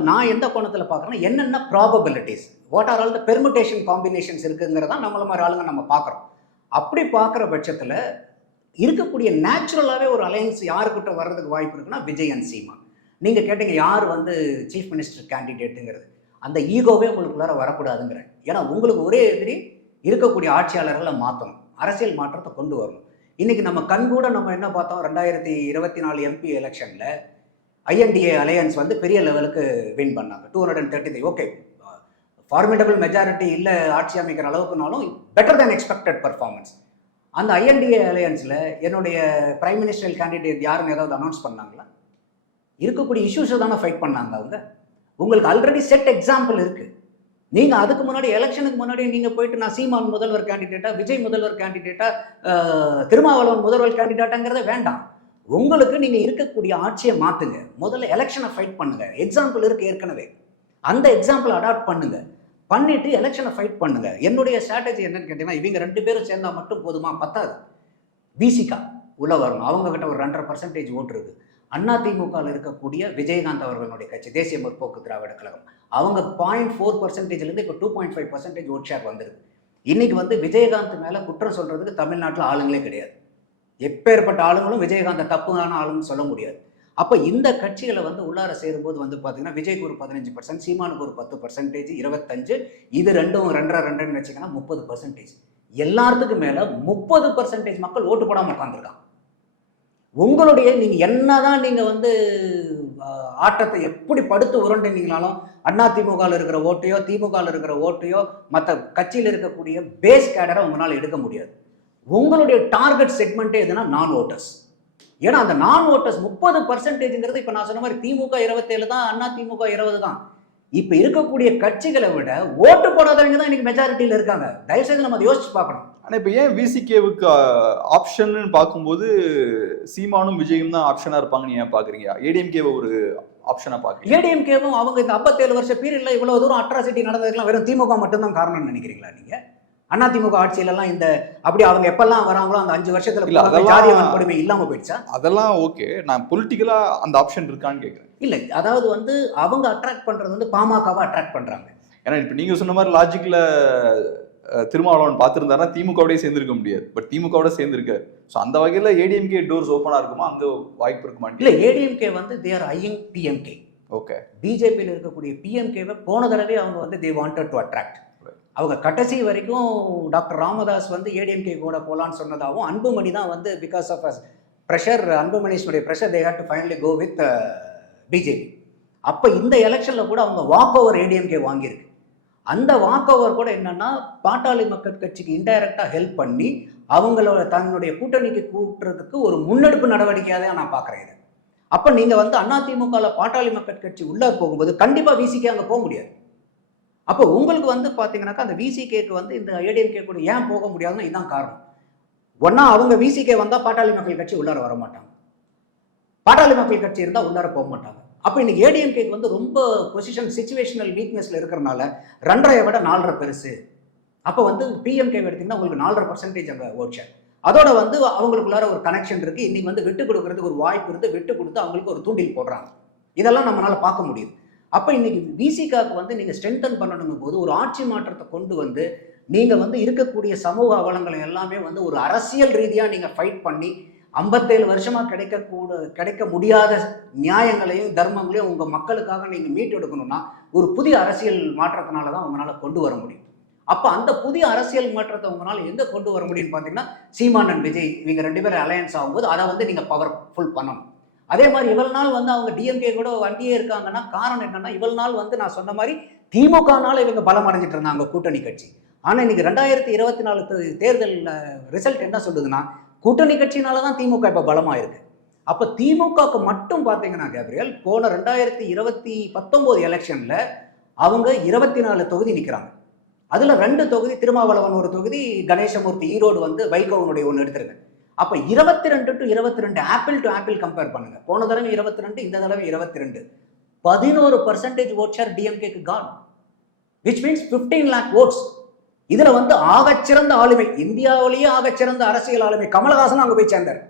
நான் எந்த கோணத்தில் பார்க்குறேன்னா, என்னென்ன probabilities, what are all the permutation combinations இருக்குங்கிறதா நம்மள மாதிரி ஆளுங்க நம்ம பார்க்குறோம். அப்படி பார்க்குற பட்சத்தில் இருக்கக்கூடிய நேச்சுரலாகவே ஒரு அலையன்ஸ் யாருக்கிட்ட வர்றதுக்கு வாய்ப்பு இருக்குன்னா விஜய் அண்ட் சீமான். நீங்கள் கேட்டீங்க யார் வந்து சீஃப் மினிஸ்டர் கேண்டிடேட்டுங்கிறது, அந்த ஈகோவே உங்களுக்குள்ளார வரக்கூடாதுங்கிறேன். ஏன்னா உங்களுக்கு ஒரே எதிரி இருக்கக்கூடிய ஆட்சியாளர்களை மாற்றணும், அரசியல் மாற்றத்தை கொண்டு வரணும். இன்றைக்கி நம்ம கண்கூட நம்ம என்ன பார்த்தோம், 2024 எம்பி எலெக்ஷனில் ஐஎன்டிஏ அலையன்ஸ் வந்து பெரிய லெவலுக்கு வின் பண்ணாங்க, 233. ஓகே, ஃபார்மிடபிள் மெஜாரிட்டி இல்லை ஆட்சி அமைக்கிற அளவுக்குனாலும் பெட்டர் தேன் எக்ஸ்பெக்டட் பர்ஃபார்மன்ஸ். அந்த ஐஎன்டிஏ அலையன்ஸில் என்னுடைய பிரைம் மினிஸ்டர் கேண்டிடேட் யாருன்னு ஏதாவது அனௌன்ஸ் பண்ணாங்களா? இருக்கக்கூடிய இஷ்யூஸை தானே ஃபைட் பண்ணாங்க அவங்க. உங்களுக்கு ஆல்ரெடி செட் எக்ஸாம்பிள் இருக்குது. நீங்கள் அதுக்கு முன்னாடி எலெக்ஷனுக்கு முன்னாடி நீங்கள் போயிட்டு நான் சீமான் முதல்வர் கேண்டிடேட்டா, விஜய் முதல்வர் கேண்டிடேட்டா, திருமாவளவன் முதல்வர் கேண்டிடேட்டாங்கிறத வேண்டாம். உங்களுக்கு நீங்கள் இருக்கக்கூடிய ஆட்சியை மாற்றுங்க, முதல்ல எலெக்ஷனை ஃபைட் பண்ணுங்க. எக்ஸாம்பிள் இருக்குது ஏற்கனவே, அந்த எக்ஸாம்பிள் அடாப்ட் பண்ணுங்க, பண்ணிட்டு எலெக்ஷனை ஃபைட் பண்ணுங்க. என்னுடைய ஸ்ட்ராட்டஜி என்னன்னு கேட்டீங்கன்னா, இவங்க 2 பேரும் சேர்ந்தால் மட்டும் போதுமா, பத்தாது. பிசிகா உள்ள வரணும், அவங்ககிட்ட ஒரு 2.5% ஓட்டு இருக்குது. அதிமுகவில் இருக்கக்கூடிய விஜயகாந்த் அவர்களுடைய கட்சி தேசிய முற்போக்கு திராவிட கழகம், அவங்க 0.4%லேருந்து இப்போ 2.5% ஓட் ஷேர் வந்துருக்கு. இன்னைக்கு வந்து விஜயகாந்த் மேலே குற்றம் சொல்கிறதுக்கு தமிழ்நாட்டில் ஆளுங்களே கிடையாது. எப்பேற்பட்ட ஆளுங்களும் விஜயகாந்த் தப்புயான ஆளுன்னு சொல்ல முடியாது. அப்போ இந்த கட்சிகளை வந்து உள்ளார சேரும்போது வந்து பார்த்தீங்கன்னா விஜய்க்கு ஒரு 15%, சீமானுக்கு ஒரு 10%, 25, இது 2.5 வச்சுக்கன்னா 30%. எல்லாத்துக்கும் மேலே 30% மக்கள் ஓட்டு போடாமல் உட்காந்துருக்காங்க. உங்களுடைய நீங்கள் என்னதான் நீங்கள் வந்து ஆட்டத்தை எப்படி படுத்து உருண்டினீங்களாலும் அதிமுகவில் இருக்கிற ஓட்டையோ திமுகவில் இருக்கிற ஓட்டையோ மற்ற கட்சியில் இருக்கக்கூடிய பேஸ் கேடரை உங்களால் எடுக்க முடியாது. உங்களுடைய டார்கெட் செக்மெண்ட்டே எதுனா நான் ஓட்டர்ஸ். ஏன்னா அந்த நான் ஓட்டர்ஸ் 30%ங்கிறது இப்போ நான் சொன்ன மாதிரி திமுக 27 தான், அதிமுக 20 தான். இப்போ இருக்கக்கூடிய கட்சிகளை விட ஓட்டு போடாதவங்க தான் இன்னைக்கு மெஜாரிட்டியில் இருக்காங்க. தயவுசெய்து நம்ம அதை யோசிச்சு பார்க்கணும். ஆனால் இப்போ ஏன் விசிகேவுக்கு ஆப்ஷன் பார்க்கும்போது சீமானும் விஜயும் தான் ஆப்ஷனாக இருப்பாங்கன்னு ஏன் பார்க்குறீங்க? ஏடிஎம்கேவை ஒரு ஆப்ஷனாக பார்க்குறீங்க? ஏடிஎம்கேவும் அவங்க இந்த 57 வருஷ பீரியட்ல இவ்வளோ தூரம் அட்ராசிட்டி நடந்ததுக்கெல்லாம் வெறும் திமுக மட்டும்தான் காரணம்னு நினைக்கிறீங்களா நீங்கள்? அதிமுக ஆட்சியிலலாம் இந்த அப்படி அவங்க எப்பெல்லாம் வராங்களோ அந்த 5 வருஷத்துல ஜாதியவான் கொடுமை இல்லாமல் போயிடுச்சா? அதெல்லாம் ஓகே, நான் பொலிட்டிக்கலா அந்த ஆப்ஷன் இருக்கான்னு கேட்குறேன். இல்லை, அதாவது வந்து அவங்க அட்ராக்ட் பண்ணுறது வந்து பாமகவை அட்ராக்ட் பண்ணுறாங்க. ஏன்னா இப்போ நீங்கள் சொன்ன மாதிரி லாஜிக்கில் திருமாவளவன் பார்த்துருந்தாருன்னா திமுகவோடய சேர்ந்துருக்க முடியாது, பட் திமுகவோட சேர்ந்துருக்காரு. ஸோ அந்த வகையில் ஏடிஎம்கே டோர்ஸ் ஓப்பனாக இருக்குமா, அங்கே வாய்ப்பு இருக்குமா? இல்லை, ஏடிஎம்கே வந்து தே ஆர் ஐயிங் பிஎம்கே. ஓகே, பிஜேபியில் இருக்கக்கூடிய பிஎம்கேவை போன தடவை அவங்க வந்து தே வாண்டட் டு அட்ராக்ட். அவங்க கடைசி வரைக்கும் டாக்டர் ராமதாஸ் வந்து ஏடிஎம்கே கூட போகலான்னு சொன்னதாகவும், அன்புமணி தான் வந்து பிகாஸ் ஆஃப் ப்ரெஷர், அன்புமணிஸ்னுடைய pressure, they had to finally go with BJP. அப்போ இந்த எலெக்ஷனில் கூட அவங்க வாக் ஓவர் ஏடிஎம்கே வாங்கியிருக்கு. அந்த வாக் ஓவர் கூட என்னன்னா பாட்டாளி மக்கள் கட்சிக்கு இன்டைரக்டாக ஹெல்ப் பண்ணி அவங்களோட தன்னுடைய கூட்டணிக்கு கூட்டுறதுக்கு ஒரு முன்னெடுப்பு நடவடிக்கையாக தான் நான் பார்க்குறேன் இது. அப்போ நீங்கள் வந்து அதிமுகவில் பாட்டாளி மக்கள் கட்சி உள்ளே போகும்போது கண்டிப்பாக விசிகே அங்கே போக முடியாது. அப்போ உங்களுக்கு வந்து பார்த்தீங்கன்னாக்கா அந்த விசிகேக்கு வந்து இந்த ஏடிஎம்கே கூட ஏன் போக முடியாதுன்னு இதுதான் காரணம். ஒன்றா அவங்க விசிகே வந்தால் பாட்டாளி மக்கள் கட்சி உள்ளார வர மாட்டாங்க, பாட்டாளி மக்கள் கட்சி இருந்தால் உள்ளார போக மாட்டாங்க. அப்போ இன்னைக்கு ஏடிஎம்கேக்கு வந்து ரொம்ப பொசிஷன் சிச்சுவேஷனல் வீக்னஸில் இருக்கிறனால 2.5 விட 4.5 பெருசு. அப்போ வந்து பிஎம்கே எடுத்திங்கன்னா உங்களுக்கு 4.5% அங்கே ஓட் ஷேர். அதோட வந்து அவங்களுக்குள்ளார ஒரு கனெக்ஷன் இருக்கு. இன்னைக்கு வந்து விட்டு கொடுக்கறதுக்கு ஒரு வாய்ப்பு இருந்து விட்டு கொடுத்து அவங்களுக்கு ஒரு தூண்டில் போடுறாங்க. இதெல்லாம் நம்மளால பார்க்க முடியுது. அப்ப இன்னைக்கு விசிகாக்கு வந்து நீங்க ஸ்ட்ரென்தன் பண்ணணும் போது ஒரு ஆட்சி மாற்றத்தை கொண்டு வந்து நீங்க வந்து இருக்கக்கூடிய சமூக அவலங்களை எல்லாமே வந்து ஒரு அரசியல் ரீதியா நீங்க ஃபைட் பண்ணி 57 வருஷமா கிடைக்க முடியாத நியாயங்களையும் தர்மங்களையும் உங்க மக்களுக்காக நீங்க மீட்டெடுக்கணும்னா ஒரு புதிய அரசியல் மாற்றத்தினால தான் உங்களால கொண்டு வர முடியும். அப்ப அந்த புதிய அரசியல் மாற்றத்தை உங்களால எங்க கொண்டு வர முடியும்னு பாத்தீங்கன்னா சீமான் அண்ட் விஜய் இவங்க 2 பேரும் அலையன்ஸ் ஆகும்போது அதை வந்து நீங்க பவர்ஃபுல் பண்ணணும். அதே மாதிரி இவ்வளவு நாள் வந்து அவங்க டிஎம்கே கூட வண்டியே இருக்காங்கன்னா காரணம் என்னன்னா இவ்வளவு நாள் வந்து நான் சொன்ன மாதிரி திமுகனால இவங்க பலம் அடைஞ்சிட்டு இருந்தாங்க கூட்டணி கட்சி. ஆனா இன்னைக்கு 2024 தேர்தல் ரிசல்ட் என்ன சொல்லுதுன்னா கூட்டணி கட்சினாலதான் திமுக இப்ப பலமா இருக்கு. அப்ப திமுகக்கு மட்டும் பாத்தீங்கன்னா கேப்ரியல் போன 2019 எலெக்ஷன்ல அவங்க 24 தொகுதி நிக்கிறாங்க. அதுல 2 தொகுதி திருமாவளவன் ஒரு தொகுதி, கணேசமூர்த்தி ஈரோடு வந்து வைகோவனுடைய ஒன்று எடுத்திருக்கு. அப்ப 22 to 22 apple to apple compare பண்ணுங்க. போன தடவை 22, இந்த தடவை 22. 11% ஓட் ஷேர் டிஎம்கேக்கு gone, which means 15 lakh votes. இதுல வந்து ஆகச்சிறந்த ஆளுமை, இந்தியாவிலேயே ஆகச்சிறந்த அரசியல் ஆளுமை கமலஹாசன் அங்க போய் சேர்ந்தார்.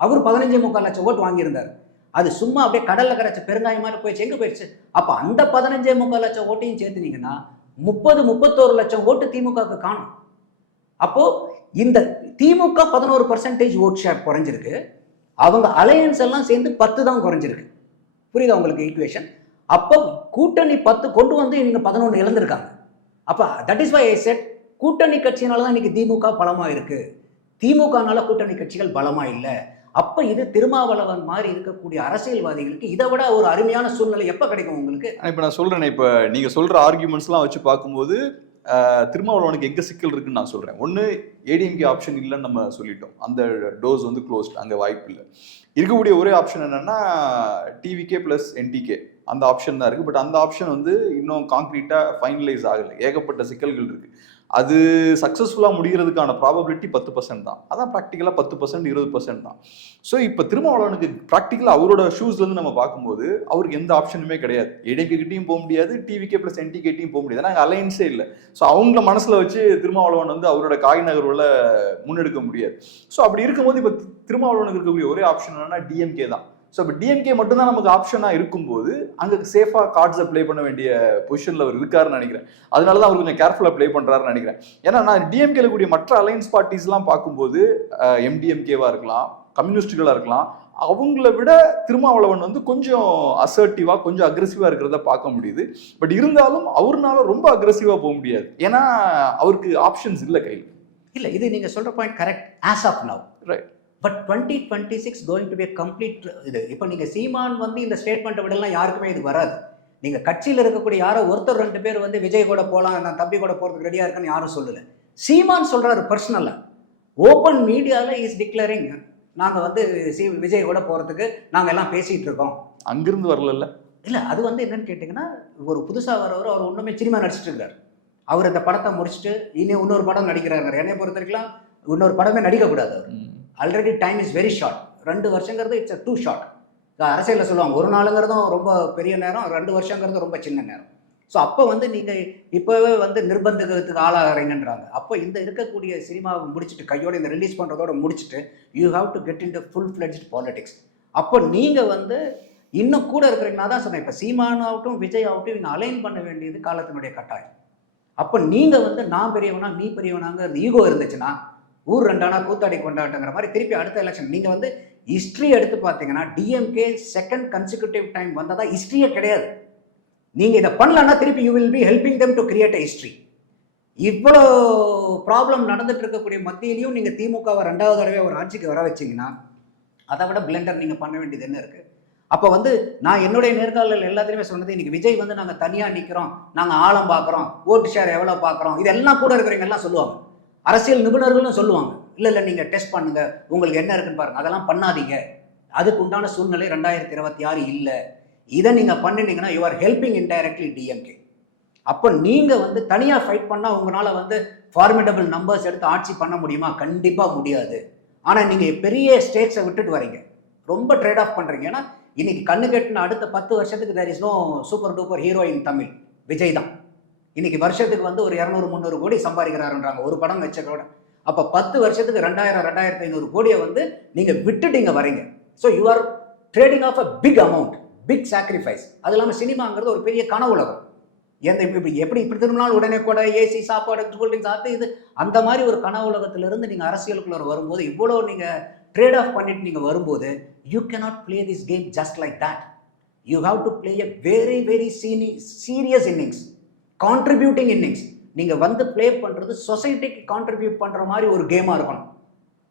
அவர் 15.25 லட்சம் ஓட்டு வாங்கியிருந்தார். அது சும்மா அப்படியே கடல்ல கரைச்ச பெருங்காயம் மாதிரி போயிடுச்சு. எங்க போயிடுச்சு? அப்ப அந்த 15.25 லட்சம் ஓட்டையும் சேர்த்துனீங்கன்னா 31 லட்சம் ஓட்டு திமுகவுக்கு காணும். அப்போ இந்த திமுக 11% ஓட் ஷேர் குறைஞ்சிருக்கு, அவங்க அலையன்ஸ் எல்லாம் சேர்ந்து 10 தான் குறைஞ்சிருக்கு. புரியுதா உங்களுக்கு ஈக்குவேஷன்? அப்போ கூட்டணி 10 கொண்டு வந்து இவங்க 11 இழந்திருக்காங்க. அப்ப that is why I said கூட்டணி கட்சியினால தான் இன்னைக்கு திமுக பலமா இருக்கு, திமுகனால கூட்டணி கட்சிகள் பலமா இல்லை. அப்ப இது திருமாவளவன் மாதிரி இருக்கக்கூடிய அரசியல்வாதிகளுக்கு இதை விட ஒரு அருமையான சூழ்நிலை எப்ப கிடைக்கும் உங்களுக்கு? இப்ப நான் சொல்றேன், இப்ப நீங்க சொல்ற ஆர்குமெண்ட்ஸ் எல்லாம் வச்சு பார்க்கும்போது திருமாவளவனுக்கு எங்க சிக்கல் இருக்குன்னு நான் சொல்றேன். ஒன்னு, ஏடிஎம்கே ஆப்ஷன் இல்லைன்னு நம்ம சொல்லிட்டோம், அந்த டோர்ஸ் வந்து க்ளோஸ்ட், அங்க வாய்ப்பு இல்லை. இருக்கக்கூடிய ஒரே ஆப்ஷன் என்னன்னா டிவிகே பிளஸ் என்டிகே, அந்த ஆப்ஷன் தான் இருக்கு. பட் அந்த ஆப்ஷன் வந்து இன்னும் கான்கிரீட்டா ஃபைனலைஸ் ஆகலை, ஏகப்பட்ட சிக்கல்கள் இருக்கு. அது சக்ஸஸ்ஃபுல்லாக முடிகிறதுக்கான ப்ராபபிலிட்டி 10% தான். அதான் ப்ராக்டிக்கலாக 10%, 20% தான். ஸோ இப்போ திருமாவளவனுக்கு ப்ராக்டிக்கலாக அவரோட ஷூஸ்லேருந்து நம்ம பார்க்கும்போது அவருக்கு எந்த ஆப்ஷனுமே கிடையாது. ஏடிஎம்கேகிட்டையும் போக முடியாது, டிவிகே ப்ளஸ் என்டிகேட்டையும் போக முடியாது. ஆனால் அலைன்ஸே இல்லை. ஸோ அவங்கள மனசில் வச்சு திருமாவளவன் வந்து அவரோட காய் நகர்வில் முன்னெடுக்க முடியாது. ஸோ அப்படி இருக்கும்போது இப்போ திருமாவளவனுக்கு இருக்கக்கூடிய ஒரே ஆப்ஷன் என்னன்னா டிஎம்கே தான். ஸோ இப்போ டிஎம்கே மட்டும்தான் நமக்கு ஆப்ஷனாக இருக்கும்போது அங்கே சேஃபாக கார்ட்ஸை ப்ளே பண்ண வேண்டிய பொசிஷனில் அவர் இருக்காருன்னு நினைக்கிறேன். அதனால தான் அவர் கொஞ்சம் கேர்ஃபுல்லாக ப்ளே பண்ணுறாருன்னு நினைக்கிறேன். ஏன்னா நான் டிஎம்கேல கூடிய மற்ற அலையன்ஸ் பார்ட்டிஸ்லாம் பார்க்கும்போது எம்டிஎம்கேவாக இருக்கலாம், கம்யூனிஸ்டுகளாக இருக்கலாம், அவங்கள விட திருமாவளவன் வந்து கொஞ்சம் அசர்ட்டிவாக, கொஞ்சம் அக்ரெசிவாக இருக்கிறத பார்க்க முடியுது. பட் இருந்தாலும் அவர்னால ரொம்ப அக்ரெசிவாக போக முடியாது, ஏன்னா அவருக்கு ஆப்ஷன்ஸ் இல்லை கையில். இல்லை, இது நீங்கள் சொல்கிற point correct as of now, right. But 2026 going to be complete இது. இப்போ நீங்கள் சீமான் வந்து இந்த ஸ்டேட்மெண்ட்டை விடலாம் யாருக்குமே இது வராது. நீங்கள் கட்சியில் இருக்கக்கூடிய யாரோ ஒருத்தர் 2 பேர் வந்து விஜய் கூட போகலாம், நான் தம்பி கூட போகிறதுக்கு ரெடியாக இருக்குன்னு யாரும் சொல்லலை. சீமான் சொல்கிறாரு பர்சனலாக, ஓப்பன் மீடியாவில் இஸ் டிக்ளரிங் நாங்கள் வந்து விஜய் கூட போகிறதுக்கு நாங்கள் எல்லாம் பேசிகிட்டு இருக்கோம். அங்கிருந்து வரல. இல்லை, அது வந்து என்னன்னு கேட்டிங்கன்னா, ஒரு புதுசாக வரவர் அவர் ஒன்றுமே சினிமா நடிச்சிட்டு இருக்கார். அவர் இந்த படத்தை முடிச்சுட்டு இன்னொரு படம் நடிக்கிறாரு. என்னை பொறுத்த வரைக்கும் இன்னொரு படமே நடிக்கக்கூடாது. அவர் already time is very short. 2 வருஷங்கிறது இட்ஸ் டூ ஷார்ட். அரசியலில் சொல்லுவாங்க, ஒரு நாளுங்கிறதும் ரொம்ப பெரிய நேரம், 2 வருஷங்கிறது ரொம்ப சின்ன நேரம். ஸோ அப்போ வந்து நீங்கள் இப்போவே வந்து நிர்பந்தத்துக்கு ஆளாகிறீங்கன்றாங்க. அப்போ இந்த இருக்கக்கூடிய சினிமாவை முடிச்சுட்டு கையோட இந்த ரிலீஸ் பண்ணுறதோட முடிச்சுட்டு you have to get into full fledged politics. அப்போ நீங்கள் வந்து இன்னும் கூட இருக்கிறீங்க. நான் தான் சொன்னேன், இப்போ சீமான் ஆகட்டும் விஜய் ஆகட்டும் இவங்க அலைன் பண்ண வேண்டியது காலத்தினுடைய கட்டாயம். அப்போ நீங்கள் வந்து நான் பெரியவனா நீ பெரியவனாங்கிறது ஈகோ இருந்துச்சுன்னா ஊர் 2 ஆனா கூத்தாடி கொண்டாட்டங்கிற மாதிரி திருப்பி அடுத்த எலெக்ஷன் நீங்கள் வந்து ஹிஸ்ட்ரி எடுத்து பார்த்தீங்கன்னா டிஎம்கே செகண்ட் கன்சிக்யூட்டிவ் டைம் வந்ததா ஹிஸ்ட்ரியே கிடையாது. நீங்கள் இதை பண்ணலன்னா திருப்பி you will be helping them to create a history. இவ்வளோ ப்ராப்ளம் நடந்துட்டு இருக்கக்கூடிய மத்தியிலையும் நீங்கள் திமுகவை 2வது தடவை ஒரு ஆட்சிக்கு வர வச்சிங்கன்னா அதை விட பிளண்டர் நீங்கள் பண்ண வேண்டியது என்ன இருக்குது? அப்போ வந்து நான் என்னுடைய நேர்காணல் எல்லாத்துலேயுமே சொன்னது, இன்னைக்கு விஜய் வந்து நாங்கள் தனியாக நிற்கிறோம், நாங்கள் ஆழம் பார்க்குறோம், ஓட்டு ஷேர் எவ்வளோ பார்க்குறோம், இதெல்லாம் கூட இருக்கிறவங்க எல்லாம் சொல்லுவாங்க. அரசியல் நிபுணர்களும் சொல்லுவாங்க, இல்லை நீங்கள் டெஸ்ட் பண்ணுங்க, உங்களுக்கு என்ன இருக்குன்னு பாருங்க. அதெல்லாம் பண்ணாதீங்க, அதுக்கு உண்டான சூழ்நிலை 2026 இல்லை. இதை நீங்கள் பண்ணினீங்கன்னா you are helping indirectly DMK. அப்போ நீங்கள் வந்து தனியாக ஃபைட் பண்ணால் உங்களால் வந்து ஃபார்மிடபிள் நம்பர்ஸ் எடுத்து ஆட்சி பண்ண முடியுமா? கண்டிப்பாக முடியாது. ஆனால் நீங்கள் பெரிய ஸ்டேட்ஸை விட்டுட்டு வரீங்க, ரொம்ப ட்ரேட் ஆஃப் பண்ணுறீங்க. ஏன்னா இன்னைக்கு கண்ணு கெட்டின அடுத்த 10 வருஷத்துக்கு there is no super duper hero in Tamil. Vijay தான் இன்னைக்கு வருஷத்துக்கு வந்து ஒரு 200-300 கோடி சம்பாதிக்கிறாருன்றாங்க ஒரு படம் வச்ச கூட. அப்போ 10 வருஷத்துக்கு 2500 கோடியை வந்து நீங்கள் விட்டுட்டீங்க வரீங்க. So you are trading off a big amount, big sacrifice. அது இல்லாமல் சினிமாங்கிறது ஒரு பெரிய கனவுலகம். எப்படி இப்படி திரும்பினாலும் உடனே கூட ஏசி, சாப்பாடு, கூல்ட்ரிங்க்ஸ், அது இது, அந்த மாதிரி ஒரு கனவுலகத்திலிருந்து நீங்கள் அரசியலுக்குள்ள வரும்போது இவ்வளோ நீங்கள் ட்ரேட் ஆஃப் பண்ணிட்டு நீங்கள் வரும்போது you cannot play this game just like that. You have to play a very very serious innings, contributing innings. நீங்கள் வந்து பிளே பண்ணுறது சொசைட்டிக்கு கான்ட்ரிபியூட் பண்ணுற மாதிரி ஒரு கேமாக இருக்கணும்,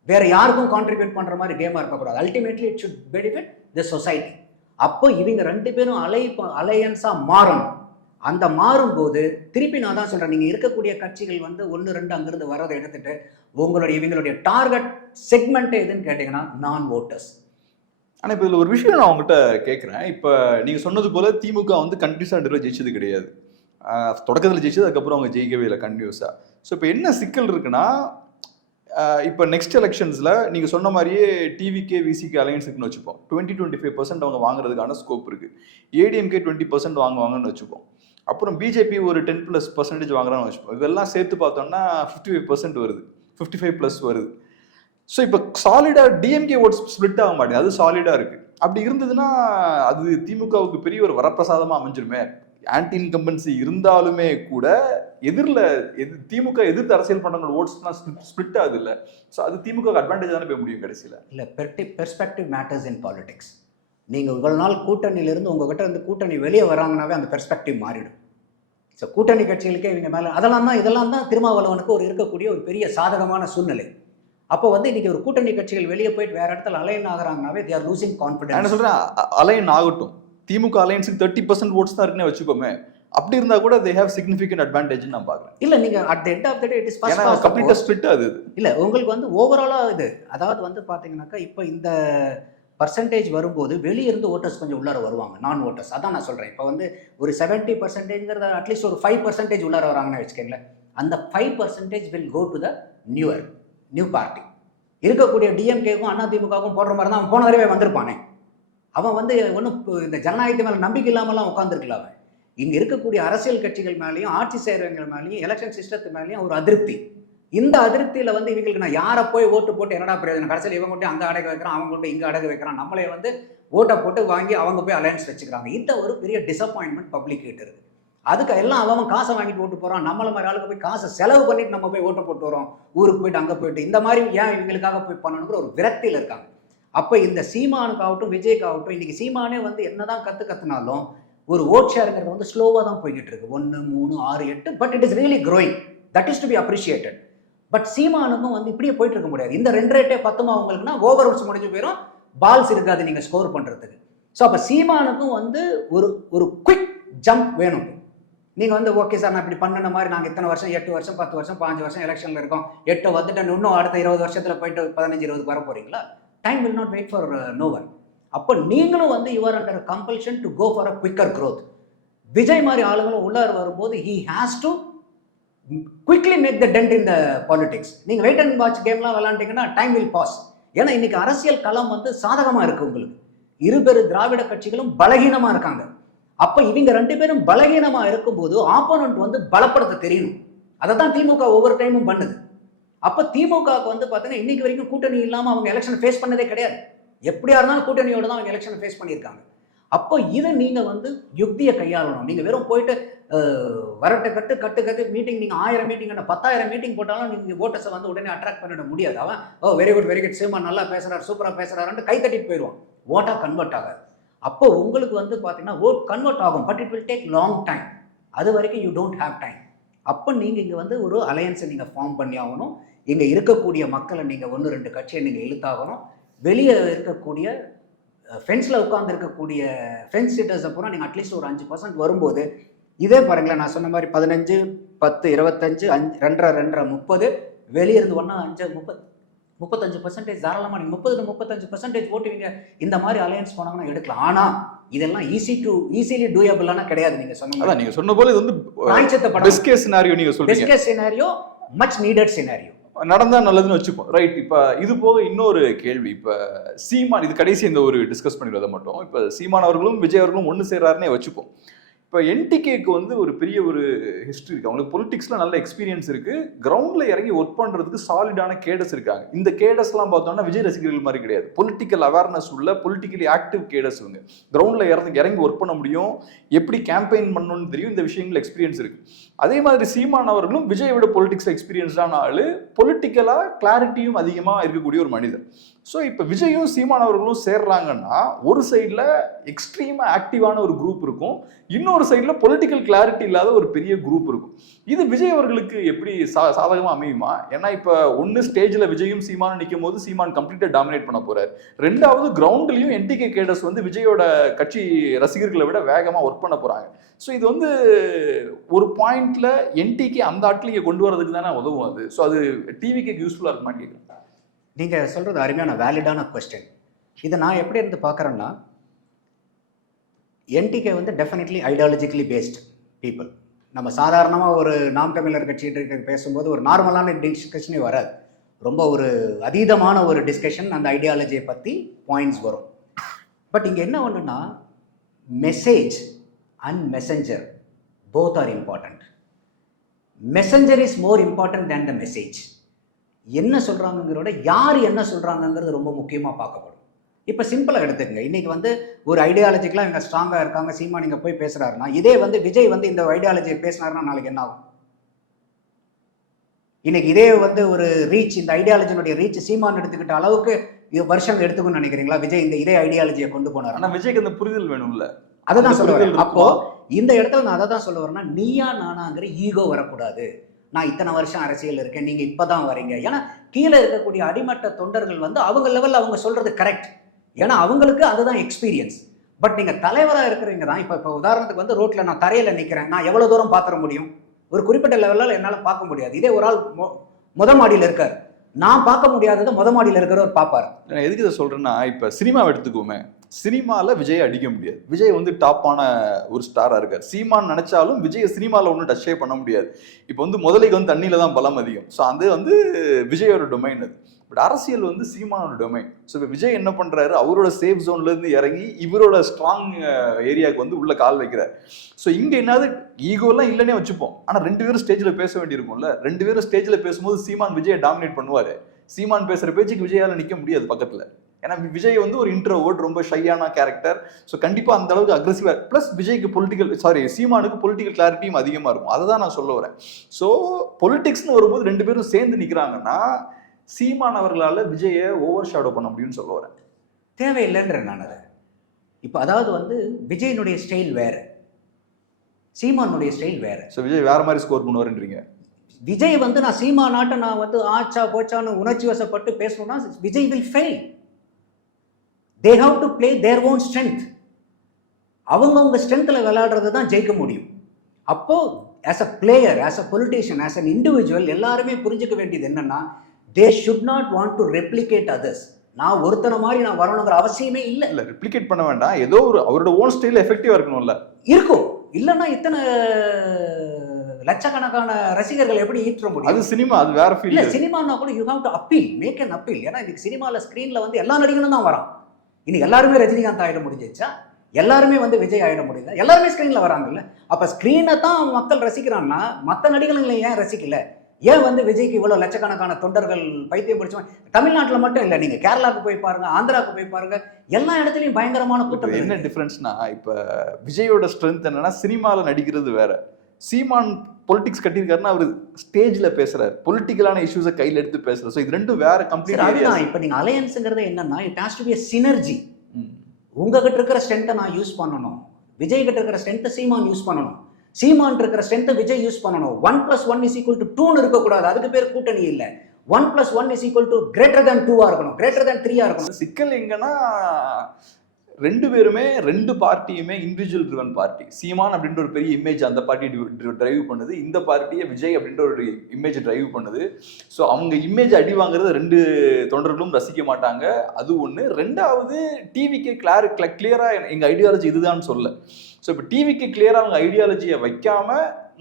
வேற யாருக்கும் கான்ட்ரிபியூட் பண்ணுற மாதிரி கேமாக இருக்கக்கூடாது. Ultimately it should benefit the society. அப்போ இவங்க 2 பேரும் அலையன்ஸாக மாறணும். அந்த மாறும்போது திருப்பி நான் தான் சொல்கிறேன், நீங்கள் இருக்கக்கூடிய கட்சிகள் வந்து 1, 2 அங்கிருந்து வரதை எடுத்துட்டு இவங்களுடைய டார்கெட் செக்மெண்ட் எதுன்னு கேட்டிங்கன்னா நான் ஓட்டர்ஸ். ஆனால் இப்போ இதில் ஒரு விஷயம் நான் உங்ககிட்ட கேட்குறேன். இப்போ நீங்கள் சொன்னது போல் திமுக வந்து கண்டினியூஸாக 2 ஜெயிச்சது கிடையாது. தொடக்கத்தில் ஜெயிச்சது, அதுக்கப்புறம் அவங்க ஜெயிக்கவே இல்லை கண்டினியூஸாக. ஸோ இப்போ என்ன சிக்கல் இருக்குன்னா, இப்போ நெக்ஸ்ட் எலெக்ஷன்ஸில் நீங்கள் சொன்ன மாதிரியே டிவிகே விசிகே அலையன்ஸுக்குன்னு வச்சுப்போம், 20-25% அவங்க வாங்குறதுக்கான ஸ்கோப் இருக்குது. ஏடிஎம்கே 20% வாங்குவாங்கன்னு வச்சுப்போம். அப்புறம் பிஜேபி ஒரு 10+% வாங்குறான்னு வச்சுப்போம். இதெல்லாம் சேர்த்து பார்த்தோம்னா 55% வருது, 55+ வருது. ஸோ இப்போ சாலிடாக டிஎம்கே ஓட்ஸ் ஸ்ப்ளிட் ஆக மாட்டேங்குது, அது சாலிடாக இருக்குது. அப்படி இருந்ததுன்னா அது திமுகவுக்கு பெரிய ஒரு வரப்பிரசாதமாக அமைஞ்சிருமே. ஆன்டி இன்கம்பன்சி இருந்தாலுமே கூட திமுக எதிர்த்து அரசியல் பண்ணுற ஓட்ஸ்லாம் ஸ்பிளிட் ஆகுது இல்லை. ஸோ அது திமுக அட்வான்டேஜ் தானே போய் முடியும் கடைசியில். இல்லை, பெர்ஸ்பெக்டிவ் மேட்டர்ஸ் இன் பாலிடிக்ஸ். நீங்கள் இவ்வளோ நாள் கூட்டணியிலிருந்து உங்ககிட்ட இருந்து கூட்டணி வெளியே வராங்கனாவே அந்த பெர்ஸ்பெக்டிவ் மாறிடும். ஸோ கூட்டணி கட்சிகளுக்கே இவங்க மேலே இதெல்லாம் தான் திருமாவளவனுக்கு இருக்கக்கூடிய ஒரு பெரிய சாதகமான சூழ்நிலை. அப்போ வந்து இன்னைக்கு ஒரு கூட்டணி கட்சிகள் வெளியே போயிட்டு வேற இடத்துல align ஆகுறாங்கனாவே they are losing confidence. என்ன சொல்கிறேன், அலைன் ஆகட்டும், திமுக அலையன்ஸுக்கு 30% ஓட்ஸ் தான் இருக்குன்னு வச்சுக்கோமே, அப்படி இருந்தா கூட they have significant advantage நான் பார்க்குறேன். இல்லை, நீங்கள் at the end of the day it is first past கம்ப்ளீட்டாக ஸ்பிளிட் ஆகுது. இல்லை, உங்களுக்கு வந்து ஓவராலாக இது, அதாவது வந்து பார்த்தீங்கன்னாக்கா இப்போ இந்த பர்சன்டேஜ் வரும்போது வெளியிருந்து ஓட்டர்ஸ் கொஞ்சம் உள்ளார வருவாங்க, நான் ஓட்டர்ஸ். அதான் நான் சொல்கிறேன். இப்போ வந்து ஒரு 70%ங்கிறத அட்லீஸ்ட் ஒரு 5% உள்ளார வராங்கன்னு வச்சுக்கோங்களேன். அந்த 5% will go to the new party. இருக்கக்கூடிய டிஎம்கேக்கும் அதிமுகவும் போடுற மாதிரி தான் அவன் போன தடவை வந்திருப்பானே. அவன் வந்து ஒன்றும் இந்த ஜனநாயகத்து மேலே நம்பிக்கை இல்லாமலாம் உட்காந்துருக்கலாம். அவன் இங்கே இருக்கக்கூடிய அரசியல் கட்சிகள் மேலேயும் ஆட்சி செய்கிறவங்க மேலேயும் எலெக்ஷன் சிஸ்டத்து மேலேயும் ஒரு அதிருப்தி. இந்த அதிருப்தியில் வந்து இவங்களுக்கு நான் யாரை போய் ஓட்டு போட்டு என்னடா பிரயோஜனம், கடைசியில் இவங்க கொண்டு அங்கே அடகு வைக்கிறான், அவங்க கொண்டு இங்கே அடகு வைக்கிறான், நம்மளே வந்து ஓட்டை போட்டு வாங்கி அவங்க போய் அலையன்ஸ் வச்சுக்கிறாங்க. இந்த ஒரு பெரிய டிசப்பாயின்மெண்ட் பப்ளிக் கிட்ட இருக்குது. அதுக்கு எல்லாம் அவன் காசை வாங்கிட்டு ஓட்டு போகிறான், நம்மள மாதிரி ஆளுக்கு போய் காசை செலவு பண்ணிட்டு நம்ம போய் ஓட்டு போட்டு வரோம், ஊருக்கு போயிட்டு அங்கே போயிட்டு இந்த மாதிரி ஏன் இவங்களுக்காக போய் பண்ணணுங்கிற ஒரு விரக்தியில் இருக்காங்க. அப்போ இந்த சீமானுக்காகட்டும் விஜய்க்காகட்டும் இன்னைக்கு சீமானே வந்து என்னதான் கற்றுனாலும் ஒரு ஓட் ஷேருங்கிறது வந்து ஸ்லோவாக தான் போய்கிட்டு இருக்கு, 1, 3, 6, 8. But it is really growing, that is to be appreciated. But சீமானுக்கும் வந்து இப்படியே போயிட்டு இருக்க முடியாது. இந்த 2 ரேட்டே 10 உங்களுக்குன்னா ஓவர் ஹவுஸ் முடிஞ்சு போயிடும், பால்ஸ் இருக்காது நீங்கள் ஸ்கோர் பண்ணுறதுக்கு. ஸோ அப்போ சீமானுக்கும் வந்து ஒரு குயிக் ஜம்ப் வேணும். நீங்கள் வந்து ஓகே சார் நான் இப்படி பண்ணின மாதிரி நாங்கள் இத்தனை வருஷம் 8 வருஷம் 10 வருஷம் 5 வருஷம் எலெக்ஷனில் இருக்கோம், 8 வந்துட்டு இன்னும் அடுத்த 20 வருஷத்தில் போயிட்டு 15-20 வர போகிறீங்களா? Time will not wait for no one. அப்போ நீங்களும் வந்து you are under compulsion to go for a quicker growth. Vijay மாதிரி ஆளுங்களும் உள்ளார வரும்போது he has to quickly make the dent in the politics. நீங்கள் வெயிட் அண்ட் வாட்ச் கேம்லாம் விளாண்டிங்கன்னா டைம் வில் பாஸ். ஏன்னா இன்னைக்கு அரசியல் களம் வந்து சாதகமாக இருக்குது உங்களுக்கு. இருபெரு திராவிட கட்சிகளும் பலகீனமாக இருக்காங்க. அப்போ இவங்க 2 பேரும் பலகீனமாக இருக்கும்போது ஆப்போனண்ட் வந்து பலப்படுத்த தெரியணும். அதை தான் திமுக ஒவ்வொரு டைமும் பண்ணுது. அப்போ திமுகவுக்கு வந்து பார்த்தீங்கன்னா இன்னைக்கு வரைக்கும் கூட்டணி இல்லாமல் அவங்க எலெக்ஷனை ஃபேஸ் பண்ணதே கிடையாது. எப்படியா இருந்தாலும் கூட்டணியோட தான் அவங்க எலெக்ஷனை ஃபேஸ் பண்ணியிருக்காங்க. அப்போ இதை நீங்கள் வந்து யுக்தியை கையாளணும். நீங்கள் வெறும் போயிட்டு வரட்டை கட்டு மீட்டிங், நீங்கள் 1000 மீட்டிங் 10,000 மீட்டிங் போட்டாலும் நீங்கள் ஓட்டர்ஸை வந்து உடனே அட்ராக்ட் பண்ணிட முடியாது. அவன் வெரி குட் சீமான் நல்லா பேசுகிறார், சூப்பராக பேசுகிறாருன்ட்டு கை தட்டிட்டு போயிடுவான், ஓட்டாக கன்வெர்ட் ஆகாது. அப்போ உங்களுக்கு வந்து பார்த்தீங்கன்னா ஓட் கன்வெர்ட் ஆகும், but it will take long time. அது வரைக்கும் யூ டோன்ட் ஹேவ் டைம். அப்போ நீங்கள் இங்கே வந்து ஒரு அலையன்ஸை நீங்கள் ஃபார்ம் பண்ணி ஆகணும். இங்கே இருக்கக்கூடிய மக்களை நீங்கள் 1-2 கட்சியை நீங்கள் இழுத்தாகணும். வெளியே இருக்கக்கூடிய ஃபென்ஸில் உட்கார்ந்து இருக்கக்கூடிய ஃபென்ஸ் சீட்டர்ஸை பூரா நீங்கள் அட்லீஸ்ட் ஒரு 5% வரும்போது இதே பாருங்களேன், நான் சொன்ன மாதிரி 15, 10, 25, 2.5, 30 வெளியே இருந்து 1, 5, 35% தாராளமாக நீங்கள் 30-35% ஓட்டுவீங்க. இந்த மாதிரி அலையன்ஸ் போனாங்கன்னா எடுக்கலாம். ஆனால் இதெல்லாம் ஈஸிலி டூயபிளான கிடையாது. நீங்கள் சொன்ன போல இது வந்து பெஸ்ட் கேஸ் சினாரியோ. நீங்கள் சொல்றீங்க best case scenario, much needed scenario நடந்தா நல்லதுன்னு வச்சுப்போம். ரைட். இப்போ இது போக இன்னொரு கேள்வி. இப்போ சீமான், இது கடைசி இந்த ஒரு டிஸ்கஸ் பண்ணிடுறத மட்டும், இப்போ சீமான் அவர்களும் விஜய் அவர்களும் ஒன்று சேர்றாருன்னே வச்சுப்போம். இப்போ என்டிகேக்கு வந்து ஒரு பெரிய ஒரு ஹிஸ்ட்ரி இருக்கு, அவங்களுக்கு பொலிட்டிக்ஸ்ல நல்ல எக்ஸ்பீரியன்ஸ் இருக்கு, கிரவுண்ட்ல இறங்கி ஒர்க் பண்றதுக்கு சாலிடான கேடஸ் இருக்காங்க. இந்த கேடஸ்லாம் பார்த்தோம்னா விஜய் ரசிகர்கள் மாதிரி கிடையாது, பொலிட்டிக்கல் அவேர்னஸ் உள்ள பொலிட்டிக்கலி ஆக்டிவ் கேடஸ். இவங்க கிரவுண்ட்ல இறங்கி ஒர்க் பண்ண முடியும், எப்படி கேம்பெயின் பண்ணணும்னு தெரியும், இந்த விஷயங்கள் எக்ஸ்பீரியன்ஸ் இருக்கு. அதே மாதிரி சீமான் அவர்களும் விஜய் விட பொலிட்டிக்ஸ் எக்ஸ்பீரியன்ஸான ஆளு, பொலிட்டிக்கலா கிளாரிட்டியும் அதிகமா இருக்கக்கூடிய ஒரு மனிதர். ஸோ இப்போ விஜயும் சீமான் அவர்களும் சேர்றாங்கன்னா ஒரு சைடில் எக்ஸ்ட்ரீமாக ஆக்டிவான ஒரு குரூப் இருக்கும், இன்னொரு சைடில் பொலிட்டிக்கல் கிளாரிட்டி இல்லாத ஒரு பெரிய குரூப் இருக்கும். இது விஜய் அவர்களுக்கு எப்படி சாதகமாக அமையுமா? ஏன்னா இப்போ ஒன்று ஸ்டேஜில் விஜயும் சீமானும் நிற்கும் போது சீமான் கம்ப்ளீட்டாக டாமினேட் பண்ண போறாரு, ரெண்டாவது கிரவுண்ட்லையும் என்டிகே கேடர்ஸ் வந்து விஜயோட கட்சி ரசிகர்களை விட வேகமாக ஒர்க் பண்ண போகிறாங்க. ஸோ இது வந்து ஒரு பாயிண்ட்ல என்டிகே அந்த ஆட்லியை கொண்டு வரதுக்கு தானே உதவும் அது. ஸோ அது டிவிக்கு யூஸ்ஃபுல்லாக இருக்குமான்னு கேட்குறேன். நீங்கள் சொல்கிறது அருமையான வேலிடான கொஸ்டின். இதை நான் எப்படி இருந்து பார்க்குறேன்னா, என்டிகே வந்து டெஃபினெட்லி ஐடியாலஜிக்கலி பேஸ்ட் பீப்புள். நம்ம சாதாரணமாக ஒரு நாம் தமிழர் கட்சிகிட்ட பேசும்போது ஒரு நார்மலான டிஸ்கஷனே வராது, ரொம்ப ஒரு அதீதமான ஒரு டிஸ்கஷன் அந்த ஐடியாலஜியை பற்றி பாயிண்ட்ஸ் வரும். பட் இங்கே என்ன ஒன்றுனா, message and messenger both are important. Messenger is more important than the message. என்ன சொல்கிறாங்கிறத யார் என்ன சொல்கிறாங்கங்கிறது ரொம்ப முக்கியமாக பார்க்கப்படும். இப்போ சிம்பிளாக எடுத்துக்கங்க, இன்றைக்கி வந்து ஒரு ஐடியாலஜிக்கெலாம் இங்கே ஸ்ட்ராங்காக இருக்காங்க, சீமான் நீங்கள் போய் பேசுகிறாருன்னா, இதே வந்து விஜய் வந்து இந்த ஐடியாலஜியை பேசினாருன்னா நாளைக்கு என்ன ஆகும்? இன்னைக்கு இதே வந்து ஒரு ரீச், இந்த ஐடியாலஜினுடைய ரீச் சீமான் எடுத்துக்கிட்ட அளவுக்கு வருஷம் எடுத்துக்கணும்னு நினைக்கிறீங்களா? விஜய் இந்த இதே ஐடியாலஜியை கொண்டு போனார். ஆனால் விஜய்க்கு அந்த புரிதல் வேணும்ல, அதுதான் சொல்ல வரேன். அப்போ இந்த இடத்துல நான் அதை தான் சொல்ல வரேன்னா, நீயா நானாங்கிற ஈகோ வரக்கூடாது. நான் இத்தனை வருஷம் அரசியல் இருக்கேன், நீங்கள் இப்போ தான் வரீங்க. ஏன்னா கீழே இருக்கக்கூடிய அடிமட்ட தொண்டர்கள் வந்து அவங்க லெவலில் அவங்க சொல்கிறது கரெக்ட், ஏன்னா அவங்களுக்கு அதுதான் எக்ஸ்பீரியன்ஸ். பட் நீங்கள் தலைவராக இருக்கிறவங்க தான். இப்போ உதாரணத்துக்கு வந்து ரோட்டில் நான் தரையில் நிற்கிறேன், நான் எவ்வளோ தூரம் பார்த்துட முடியும்? ஒரு குறிப்பிட்ட லெவலில் என்னால் பார்க்க முடியாது. இதே ஒரு ஆள் முத மாடியில் இருக்கார், நான் பார்க்க முடியாததை முத மாடியில் இருக்கிறவர் பார்ப்பார். நான் எதுக்கு இதை சொல்கிறேன்னா, இப்போ சினிமாவை எடுத்துக்குவோமே, சினிமாவில் விஜயை அடிக்க முடியாது. விஜய் வந்து டாப்பான ஒரு ஸ்டாராக இருக்கார். சீமான் நினச்சாலும் விஜயை சினிமாவில் ஒன்றும் டச்சே பண்ண முடியாது. இப்போ வந்து முதலைக்கு வந்து தண்ணியில் தான் பலம் அதிகம். ஸோ அது வந்து விஜயோட டொமைன் அது. பட் அரசியல் வந்து சீமானோட டொமைன். ஸோ இப்போ விஜய் என்ன பண்ணுறாரு, அவரோட சேஃப் ஜோன்லேருந்து இறங்கி இவரோட ஸ்ட்ராங் ஏரியாவுக்கு வந்து உள்ள கால் வைக்கிறார். ஸோ இங்கே என்னது ஈகோலாம் இல்லைன்னே வச்சுப்போம், ஆனால் ரெண்டு பேரும் ஸ்டேஜில் பேச வேண்டியிருக்கும்ல. ரெண்டு பேரும் ஸ்டேஜில் பேசும்போது சீமான் விஜயை டாமினேட் பண்ணுவார். சீமான் பேசுகிற பேச்சுக்கு விஜயால் நிற்க முடியாது பக்கத்தில். ஏன்னா விஜய் வந்து ஒரு இன்ட்ரோவர்ட், ரொம்ப ஷையான கேரக்டர். ஸோ கண்டிப்பாக அந்த அளவுக்கு அக்ரெசிவாக, ப்ளஸ் விஜய்க்கு சீமானுக்கு பொலிட்டிக்கல் கிளாரிட்டியும் அதிகமாக இருக்கும். அதை தான் நான் சொல்ல வரேன். ஸோ பொலிட்டிக்ஸ்னு வரும்போது ரெண்டு பேரும் சேர்ந்து நிற்கிறாங்கன்னா சீமான் அவர்களால் விஜயை ஓவர் ஷேடோ பண்ண முடியும்னு சொல்ல வரேன். தேவையில்லைன்ற நான் அதை இப்போ அதாவது வந்து விஜயனுடைய ஸ்டைல் வேறு, சீமானுடைய ஸ்டைல் வேறு. ஸோ விஜய் வேற மாதிரி ஸ்கோர் பண்ணுவாருன்றீங்க. விஜய் வந்து நான் சீமானாட்ட நான் வந்து ஆச்சா போச்சான்னு உணர்ச்சி வசப்பட்டு பேசணும்னா Vijay will fail. They have to play their own strength. அவங்கவுங்க ஸ்ட்ரென்த்தில் விளையாடுறது தான் ஜெயிக்க முடியும். அப்போ as a player, as a politician, as an individual எல்லாருமே புரிஞ்சுக்க வேண்டியது என்னன்னா, they should not want to replicate others. நான் ஒருத்தனை மாதிரி நான் வரணுங்கிற அவசியமே இல்லை. இல்லை ரெப்ளிகேட் பண்ண வேண்டாம், ஏதோ ஒரு அவரோட ஓன் ஸ்டைல் எஃபெக்டிவா இருக்கணும்ல. இருக்கும், இல்லைன்னா இத்தனை லட்சக்கணக்கான ரசிகர்கள் எப்படி ஈற்ற முடியும்? அது சினிமா, அது வேற ஃபீல். இல்லை சினிமானா கூட you have to appeal, make an appeal. ஏன்னா இன்னைக்கு சினிமாவில் ஸ்க்ரீனில் வந்து எல்லா நடிகனும் தான் வரான். இனி எல்லாருமே ரஜினிகாந்த் ஆகிட முடிஞ்சிச்சா? எல்லாருமே வந்து விஜய் ஆகிட முடியல, எல்லாருமே ஸ்க்ரீனில் வராங்கல்ல. அப்போ ஸ்க்ரீனை தான் மக்கள் ரசிக்கிறான்னா மற்ற நடிகர்களை ஏன் ரசிக்கல? ஏன் வந்து விஜய்க்கு இவ்வளோ லட்சக்கணக்கான தொண்டர்கள் பைத்தியம் பிடிச்சவங்க? தமிழ்நாட்டில் மட்டும் இல்லை, நீங்கள் கேரளாவுக்கு போய் பாருங்க, ஆந்திராவுக்கு போய் பாருங்க, எல்லா இடத்துலையும் பயங்கரமான கூட்டம். என்ன டிஃப்ரென்ஸ்னா, இப்போ விஜயோட ஸ்ட்ரென்த் என்னன்னா சினிமாவில் நடிக்கிறது வேற. சீமான் பொலிட்டிக்ஸ் கட்டியிருக்காருன்னா அவர் ஸ்டேஜில் பேசுறாரு, பொலிட்டிக்கலான இஷ்யூஸை கையில் எடுத்து பேசுறாரு. ஸோ இது ரெண்டும் வேற கம்ப்ளீட். அதுதான் இப்போ நீங்கள் அலையன்ஸுங்கிறது என்னன்னா, it has to be a synergy. உங்ககிட்ட இருக்கிற ஸ்ட்ரென்த்தை நான் யூஸ் பண்ணணும், விஜய் கிட்ட இருக்கிற ஸ்ட்ரென்த்தை சீமான் யூஸ் பண்ணணும், சீமான் இருக்கிற ஸ்ட்ரென்த்தை விஜய் யூஸ் பண்ணணும். 1+1 = 2 இருக்கக்கூடாது, அதுக்கு பேர் கூட்டணி இல்லை. 1+1 = greater than 2 இருக்கணும், greater than 3 இருக்கணும். சிக்கல் எங்கன்னா ரெண்டு பேருமே, ரெண்டு பார்ட்டியுமே இண்டிவிஜுவல் ட்ரிவன் பார்ட்டி. சீமான் அப்படின்ற ஒரு பெரிய இமேஜ் அந்த பார்ட்டி டிரைவ் பண்ணுது, இந்த பார்ட்டியை விஜய் அப்படின்ற ஒரு இமேஜ் டிரைவ் பண்ணுது. ஸோ அவங்க இமேஜ் அடி வாங்குறது ரெண்டு தொண்டர்களும் ரசிக்க மாட்டாங்க, அது ஒன்று. ரெண்டாவது டிவிக்கு கிளியராக எங்கள் ஐடியாலஜி இதுதான் சொல்ல. ஸோ இப்போ டிவிக்கு கிளியராக அவங்க ஐடியாலஜியை வைக்காம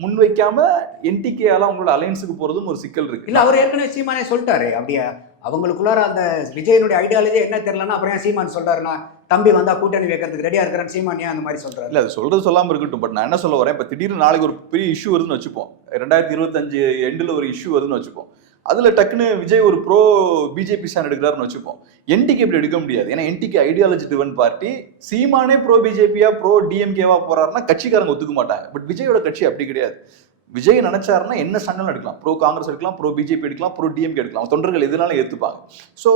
முன்வைக்காம என்டிகேயால அவங்களோட அலையன்ஸுக்கு போறதும் ஒரு சிக்கல் இருக்கு. இல்ல அவர் ஏற்கனவே சீமானே சொல்லிட்டாரு. அப்படியே அவங்களுக்குள்ளார அந்த விஜயனுடைய ஐடியாலஜி என்ன தெரியலன்னா அப்புறம் ஏன் சீமான் சொல்றாருன்னா தம்பி வந்தா கூட்டணி வைக்கிறதுக்கு ரெடியா இருக்கிறேன் சீமான் ஏன் அந்த மாதிரி சொல்றாரு? இல்ல அது சொல்றது சொல்லாம இருக்கட்டும். பட் நான் என்ன சொல்ல வரேன், இப்ப திடீர்னு நாளைக்கு ஒரு பெரிய இஷ்யூ வருதுன்னு வச்சுப்போம், 2025 எண்டில் ஒரு இஷ்யூ வருதுன்னு வச்சுப்போம், அதுல டக்குன்னு விஜய் ஒரு ப்ரோ பிஜேபி ஸ்டாண்ட் எடுக்கிறாருன்னு வச்சுப்போம். என்டிகே இப்படி எடுக்க முடியாது. ஏன்னா என்டிகே ஐடியாலஜி டிவன் பார்ட்டி. சீமானே ப்ரோ பிஜேபியா ப்ரோ டிஎம்கேவா போறாருன்னா கட்சிக்காரங்க ஒத்துக்க மாட்டாங்க. பட் விஜயோட கட்சி அப்படி கிடையாது. விஜய் நினைச்சாருன்னா என்ன ஸ்டாண்டும் எடுக்கலாம். ப்ரோ காங்கிரஸ் எடுக்கலாம், ப்ரோ பிஜேபி எடுக்கலாம், ப்ரோ டிஎம்கே எடுக்கலாம். தொண்டர்கள் எதுனாலும் ஏற்றுப்பாங்க. ஸோ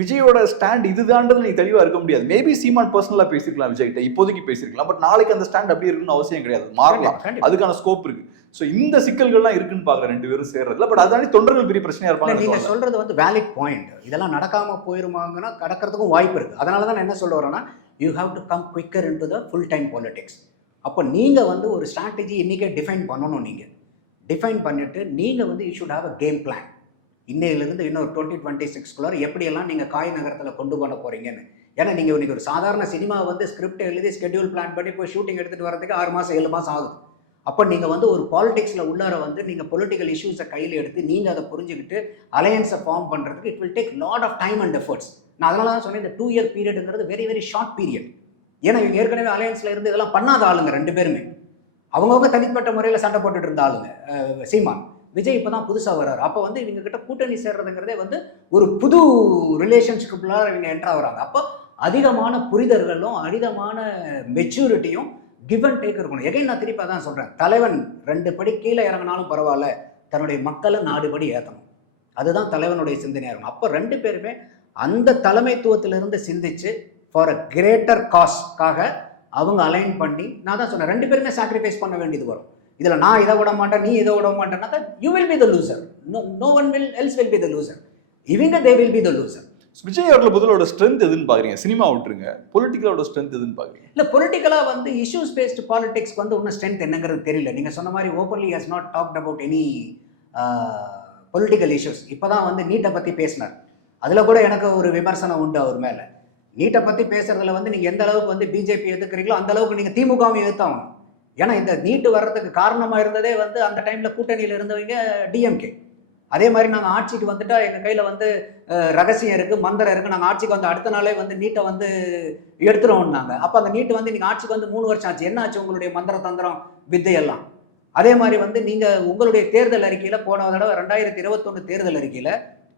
விஜயோட ஸ்டாண்ட் இதுதான்றது நீ தெளிவாக இருக்க முடியாது. மேபி சீமான் பர்சனலாக பேசியிருக்கலாம் விஜய்கிட்ட, இப்போதைக்கு பேசியிருக்கலாம். பட் நாளைக்கு அந்த ஸ்டாண்ட் அப்படி இருக்குன்னு அவசியம் கிடையாது, மாறலாம். அதுக்கான ஸ்கோப் இருக்கு. ஸோ இந்த சிக்கல்கள்லாம் இருக்குன்னு பார்க்குற ரெண்டு பேரும் சேர்றதுல. பட் அதானே தொண்டர்கள் பெரிய பிரச்சனையா இருப்பாங்க. நீங்க சொல்றது வந்து வேலிட் பாயிண்ட். இதெல்லாம் நடக்காம போயிருமாங்கன்னா கடக்கிறதுக்கும் வாய்ப்பு இருக்கு. அதனால தான் நான் என்ன சொல்ல வரேன்னா, you have to come quicker in to the full time politics. அப்போ நீங்க வந்து ஒரு ஸ்ட்ராட்டஜி இன்னைக்கே டிஃபைன் பண்ணணும். நீங்க டிஃபைன் பண்ணிட்டு நீங்க வந்து you should have a game plan. இன்னையிலிருந்து இன்னொரு 2026 எப்படியெல்லாம் நீங்க காய் நகரத்தில் கொண்டு பண்ண போறீங்கன்னு. ஏன்னா நீங்க இன்னைக்கு ஒரு சாதாரண சினிமா வந்து ஸ்கிரிப்ட் எழுதி ஸ்கெடியூல் பிளான் பண்ணி போய் ஷூட்டிங் எடுத்துட்டு வரதுக்கு 6 மாசம் 7 மாசம் ஆகுது. அப்போ நீங்கள் வந்து ஒரு பாலிடிக்ஸில் உள்ளார வந்து நீங்கள் பொலிட்டிக்கல் இஷ்யூஸை கையில் எடுத்து நீங்கள் அதை புரிஞ்சுக்கிட்டு அலையன்ஸை ஃபார்ம் பண்ணுறதுக்கு it will take lot of time and efforts. நான் அதனால தான் சொன்னேன், இந்த 2 இயர் பீரியடுங்கிறது வெரி வெரி ஷார்ட் பீரியட். ஏன்னா இவங்க ஏற்கனவே அலையன்ஸில் இருந்து இதெல்லாம் பண்ணாத ஆளுங்க ரெண்டு பேருமே. அவங்கவுங்க தனிப்பட்ட முறையில் சண்டை போட்டுட்டு இருந்த ஆளுங்க. சீமான் விஜய் இப்போ தான் புதுசாக வர்றாரு. அப்போ வந்து இவங்க கிட்ட கூட்டணி சேர்றதுங்கிறதே வந்து ஒரு புது ரிலேஷன்ஷிப்புக்குள்ளார இவங்க என்ட்ரு ஆகுறாங்க. அப்போ அதிகமான புரிதல்களும் அதிகமான மெச்சூரிட்டியும் கிவ் அண்ட் டேக் இருக்கணும். எகைன் நான் திருப்பி அதான் சொல்கிறேன், தலைவன் 2 படி கீழே இறங்கினாலும் பரவாயில்ல, தன்னுடைய மக்களை 4 படி ஏற்றணும். அதுதான் தலைவனுடைய சிந்தனையாக இருக்கணும். அப்போ 2 பேருமே அந்த தலைமைத்துவத்திலிருந்து சிந்திச்சு ஃபார் அ கிரேட்டர் காஸ்ட்காக அவங்க அலைன் பண்ணி, நான் தான் சொன்னேன் 2 பேருமே சாக்ரிஃபைஸ் பண்ண வேண்டியது வரும். இதில் நான் இதை விட மாட்டேன் நீ இதை விட மாட்டேன்னா you will be the loser. No one will else will be the loser. இவங்க they will be the loser. Vijay அவர்களோட முதலோட ஸ்ட்ரென்த் எதுன்னு பாக்குறீங்க? சினிமா விட்டுருங்க, பொலிட்டிக்கலோட ஸ்ட்ரென்த் எதுன்னு பாக்குறீங்க? இல்ல பொலிட்டிக்கலா வந்து இஷ்யூஸ் பேஸ்ட் பாலிடிக்ஸ் வந்து ஒன்றும் ஸ்ட்ரென்த் என்னங்கிறது தெரியல. நீங்க சொன்ன மாதிரி openly has not talked about any political issues. இப்போதான் வந்து நீட்டை பத்தி பேசினார். அதுல கூட எனக்கு ஒரு விமர்சனம் உண்டு அவர் மேல. நீட்டை பத்தி பேசுறதுல வந்து நீங்க எந்த அளவுக்கு வந்து பிஜேபி எதிர்க்கிறீங்களோ அந்த அளவுக்கு நீங்க திமுகவும் எதிர்த்தாகணும். ஏன்னா இந்த நீட்டு வர்றதுக்கு காரணமா இருந்ததே வந்து அந்த டைம்ல கூட்டணியில் இருந்தவங்க டிஎம்கே. அதே மாதிரி நாங்கள் ஆட்சிக்கு வந்துட்டா எங்கள் கையில் வந்து ரகசியம் இருக்குது, மந்திரம் இருக்குது, நாங்கள் ஆட்சிக்கு வந்து அடுத்த நாளே வந்து நீட்டை வந்து எடுத்துருவோம்னாங்க. அப்போ அந்த நீட்டு வந்து நீங்கள் ஆட்சிக்கு வந்து 3 வருஷம் ஆச்சு, என்ன ஆச்சு உங்களுடைய மந்திர தந்திரம் வித்தையெல்லாம்? அதே மாதிரி வந்து நீங்கள் உங்களுடைய தேர்தல் அறிக்கையில் போன தடவை 2021 தேர்தல் அறிக்கையில்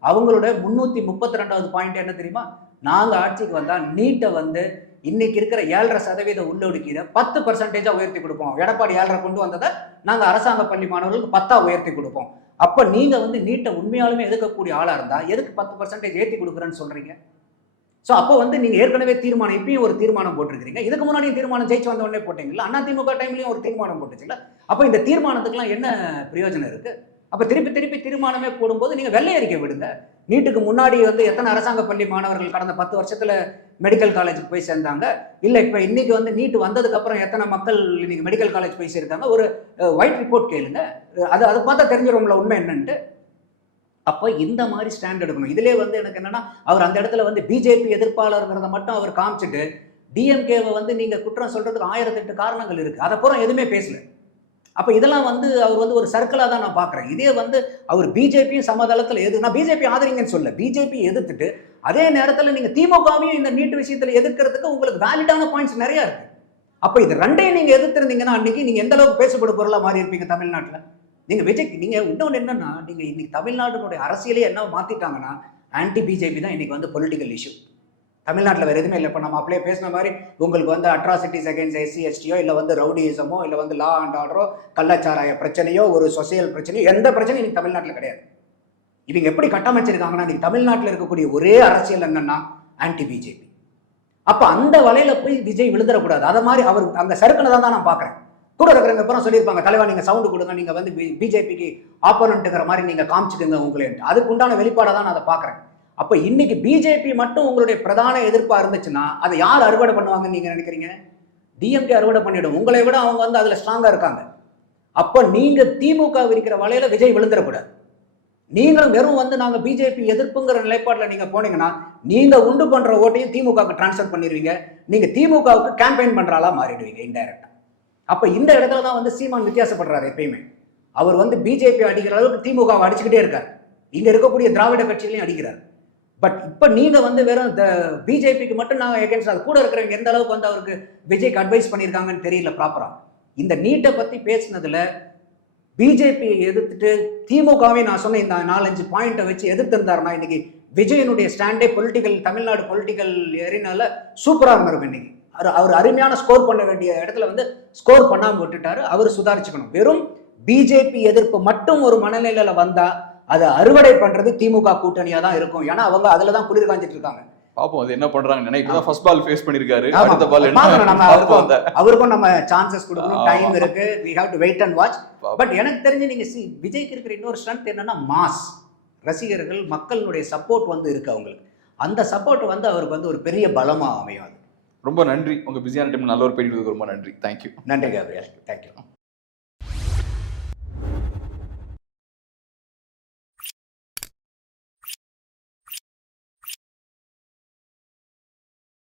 அவங்களோட 332வது பாயிண்ட் என்ன தெரியுமா? நாங்கள் ஆட்சிக்கு வந்தால் நீட்டை வந்து இன்னைக்கு இருக்கிற 7.5% உள்ளொடுக்கீரை 10% உயர்த்தி கொடுப்போம். எடப்பாடி 7.5 கொண்டு வந்ததை நாங்கள் அரசாங்க பள்ளி மாணவர்களுக்கு 10 உயர்த்தி கொடுப்போம். அப்போ நீங்கள் வந்து நீட்டை உண்மையாலுமே எதிர்க்கக்கூடிய ஆளாக இருந்தால் எதுக்கு 10% ஏற்றி கொடுக்குறேன்னு சொல்கிறீங்க? ஸோ அப்போ வந்து நீங்கள் ஏற்கனவே தீர்மானம் இப்பயும் ஒரு தீர்மானம் போட்டிருக்கிறீங்க. இதுக்கு முன்னாடி தீர்மானம் ஜெயிச்சு வந்த உடனே போட்டீங்களா? அதிமுக டைம்லையும் ஒரு தீர்மானம் போட்டுச்சுங்களா? அப்போ இந்த தீர்மானத்துக்குலாம் என்ன பிரயோஜனம் இருக்குது? அப்போ திருப்பி தீர்மானமே போடும்போது நீங்கள் வெள்ளை அறிக்கை விடுங்க. நீட்டுக்கு முன்னாடி வந்து எத்தனை அரசாங்க பள்ளி மாணவர்கள் கடந்த 10 வருஷத்தில் மெடிக்கல் காலேஜுக்கு போய் சேர்ந்தாங்க? இல்லை இப்போ இன்னைக்கு வந்து நீட்டு வந்ததுக்கப்புறம் எத்தனை மக்கள் இன்னைக்கு மெடிக்கல் காலேஜ் போய் சேர்ந்தாங்க? ஒரு ஒயிட் ரிப்போர்ட் கேளுங்க. அதை பார்த்தா தெரிஞ்சிடும்ல உண்மை என்னன்ட்டு. அப்போ இந்த மாதிரி ஸ்டாண்ட் எடுக்கணும். இதிலே வந்து எனக்கு என்னன்னா, அவர் அந்த இடத்துல வந்து பிஜேபி எதிர்ப்பாளருங்கிறத மட்டும் அவர் காமிச்சிட்டு டிஎம்கேவை வந்து நீங்கள் குற்றம் சொல்றதுக்கு 1008 காரணங்கள் இருக்குது. அதை பூரா எதுவுமே பேசல. அப்போ இதெல்லாம் வந்து அவர் வந்து ஒரு சர்க்கிளாக தான் நான் பார்க்குறேன். இதே வந்து அவர் பிஜேபியும் சமதளத்தில் நான் பிஜேபி ஆதரிங்கன்னு சொல்ல, பிஜேபி எதிர்த்துட்டு அதே நேரத்தில் நீங்கள் திமுகவையும் இந்த நீட்டு விஷயத்தில் எதிர்க்கிறதுக்கு உங்களுக்கு வேலிடான பாயிண்ட்ஸ் நிறையா இருக்குது. அப்போ இது ரெண்டையும் நீங்கள் எதிர்த்திருந்தீங்கன்னா அன்னைக்கு நீங்கள் எந்த அளவுக்கு பேசப்படும் பொருளாக மாறி இருப்பீங்க தமிழ்நாட்டில். நீங்கள் விஜய் நீங்கள் இன்னொன்று என்னன்னா, நீங்கள் இன்னைக்கு தமிழ்நாட்டினுடைய அரசியலே என்ன மாற்றிட்டாங்கன்னா ஆன்டி பிஜேபி தான் இன்னைக்கு வந்து பொலிட்டிக்கல் இஷ்யூ. தமிழ்நாட்டில் வேறு எதுவுமே இல்லை. இப்போ நம்ம அப்படியே பேசின மாதிரி உங்களுக்கு வந்து அட்ராசிட்டிஸ் அகேன்ஸ்ட் எஸ்சி எஸ்டியோ இல்லை வந்து ரவுடிசமோ இல்லை வந்து லா அண்ட் ஆர்டரோ கள்ளச்சாராய பிரச்சனையோ ஒரு சொசியல் பிரச்சனையோ எந்த பிரச்சனையும் இன்னைக்கு தமிழ்நாட்டில் கிடையாது. இவங்க எப்படி கட்டமைச்சிருக்காங்கன்னா இன்னைக்கு தமிழ்நாட்டில் இருக்கக்கூடிய ஒரே அரசியல் என்னன்னா ஆன்டி பிஜேபி. அப்போ அந்த வலையில போய் விஜய் விழுந்துடக்கூடாது. அதை மாதிரி அவர் அங்கே சறுக்கில் தான் நான் பார்க்குறேன். கூட இருக்கிறவங்க அப்புறம் சொல்லியிருப்பாங்க, தலைவா நீங்கள் சவுண்டு கொடுங்க, நீங்கள் வந்து பிஜேபிக்கு ஆப்போனண்ட்டுங்கிற மாதிரி நீங்கள் காமிச்சிடுங்க உங்களேன்ட்டு. அதுக்கு உண்டான வெளிப்பாடாக தான் நான் அதை பார்க்குறேன். அப்போ இன்னைக்கு பிஜேபி மட்டும் உங்களுடைய பிரதான எதிர்ப்பா இருந்துச்சுன்னா அதை யார் அறுவடை பண்ணுவாங்கன்னு நீங்க நினைக்கிறீங்க? டிஎம்கே அறுவடை பண்ணிடும். உங்களை விட அவங்க வந்து அதுல ஸ்ட்ராங்கா இருக்காங்க. அப்போ நீங்க திமுக விரிக்கிற வலையில விஜய் விழுந்துடக்கூடாது. நீங்களும் வெறும் வந்து நாங்க பிஜேபி எதிர்ப்புங்கிற நிலைப்பாட்டில் நீங்க போனீங்கன்னா நீங்க உண்டு பண்ற ஓட்டையும் திமுகவுக்கு டிரான்ஸ்ஃபர் பண்ணிடுவீங்க. நீங்க திமுகவுக்கு கேம்பெயின் பண்றாளா மாறிடுவீங்க இன்டைரக்டா. அப்ப இந்த இடத்துல தான் வந்து சீமான் வித்தியாசப்படுறாரு. எப்பயுமே அவர் வந்து பிஜேபி அடிக்கிற அளவுக்கு திமுகவை அடிச்சுக்கிட்டே இருக்கார், இங்க இருக்கக்கூடிய திராவிட கட்சிகளையும் அடிக்கிறார். பட் இப்ப நீங்க வந்து வெறும் பிஜேபிக்கு மட்டும் நாங்க எகென்ஸ்ட், அது கூட இருக்கிறவங்க எந்த அளவுக்கு வந்து அவருக்கு விஜய்க்கு அட்வைஸ் பண்ணியிருக்காங்கன்னு தெரியல ப்ராப்பரா. இந்த நீட்டை பத்தி பேசினதுல பிஜேபியை எதிர்த்துட்டு திமுகவை நான் சொன்ன இந்த 4-5 பாயிண்ட்டை வச்சு எதிர்த்திருந்தாருன்னா இன்னைக்கு விஜயனுடைய ஸ்டாண்டே பொலிட்டிக்கல், தமிழ்நாடு பொலிட்டிக்கல் ஏரினால சூப்பரா இருந்திருக்கும். இன்னைக்கு அவர் அருமையான ஸ்கோர் பண்ண வேண்டிய இடத்துல வந்து ஸ்கோர் பண்ணாம விட்டுட்டாரு. அவர் சுதாரிச்சுக்கணும். வெறும் பிஜேபி எதிர்ப்பு மட்டும் ஒரு மனநிலையில வந்தா அதை அறுவடை பண்றது திமுக கூட்டணியா தான் இருக்கும். ஏன்னா அவங்க அதுலதான் குளிர் காஞ்சிட்டு இருக்காங்க. பாப்போம் அது என்ன பண்றாங்க. நினைக்கிறேன் ஃபர்ஸ்ட் பால் ஃபேஸ் பண்ணிருக்காரு, ஆமா. அடுத்த பால் அவருக்கும் நம்ம சான்சஸ் கொடுக்கணும், டைம் இருக்கு, we have to wait and watch. But எனக்கு தெரிஞ்சு நீங்க விஜய்க்கு இருக்கிற இன்னொரு ஸ்ட்ரென்த் என்னன்னா மாஸ் ரசிகர்கள், மக்களுடைய சப்போர்ட் வந்து இருக்கு அவங்களுக்கு. அந்த சப்போர்ட் வந்து அவருக்கு வந்து ஒரு பெரிய பலமா அமையும். அது ரொம்ப நன்றி. உங்க பிஸியான டைம் நல்ல ஒரு பேட்டி கொடுக்க ரொம்ப நன்றி. தேங்க்யூ. நன்றி கேப்ரியல். தேங்க்யூ.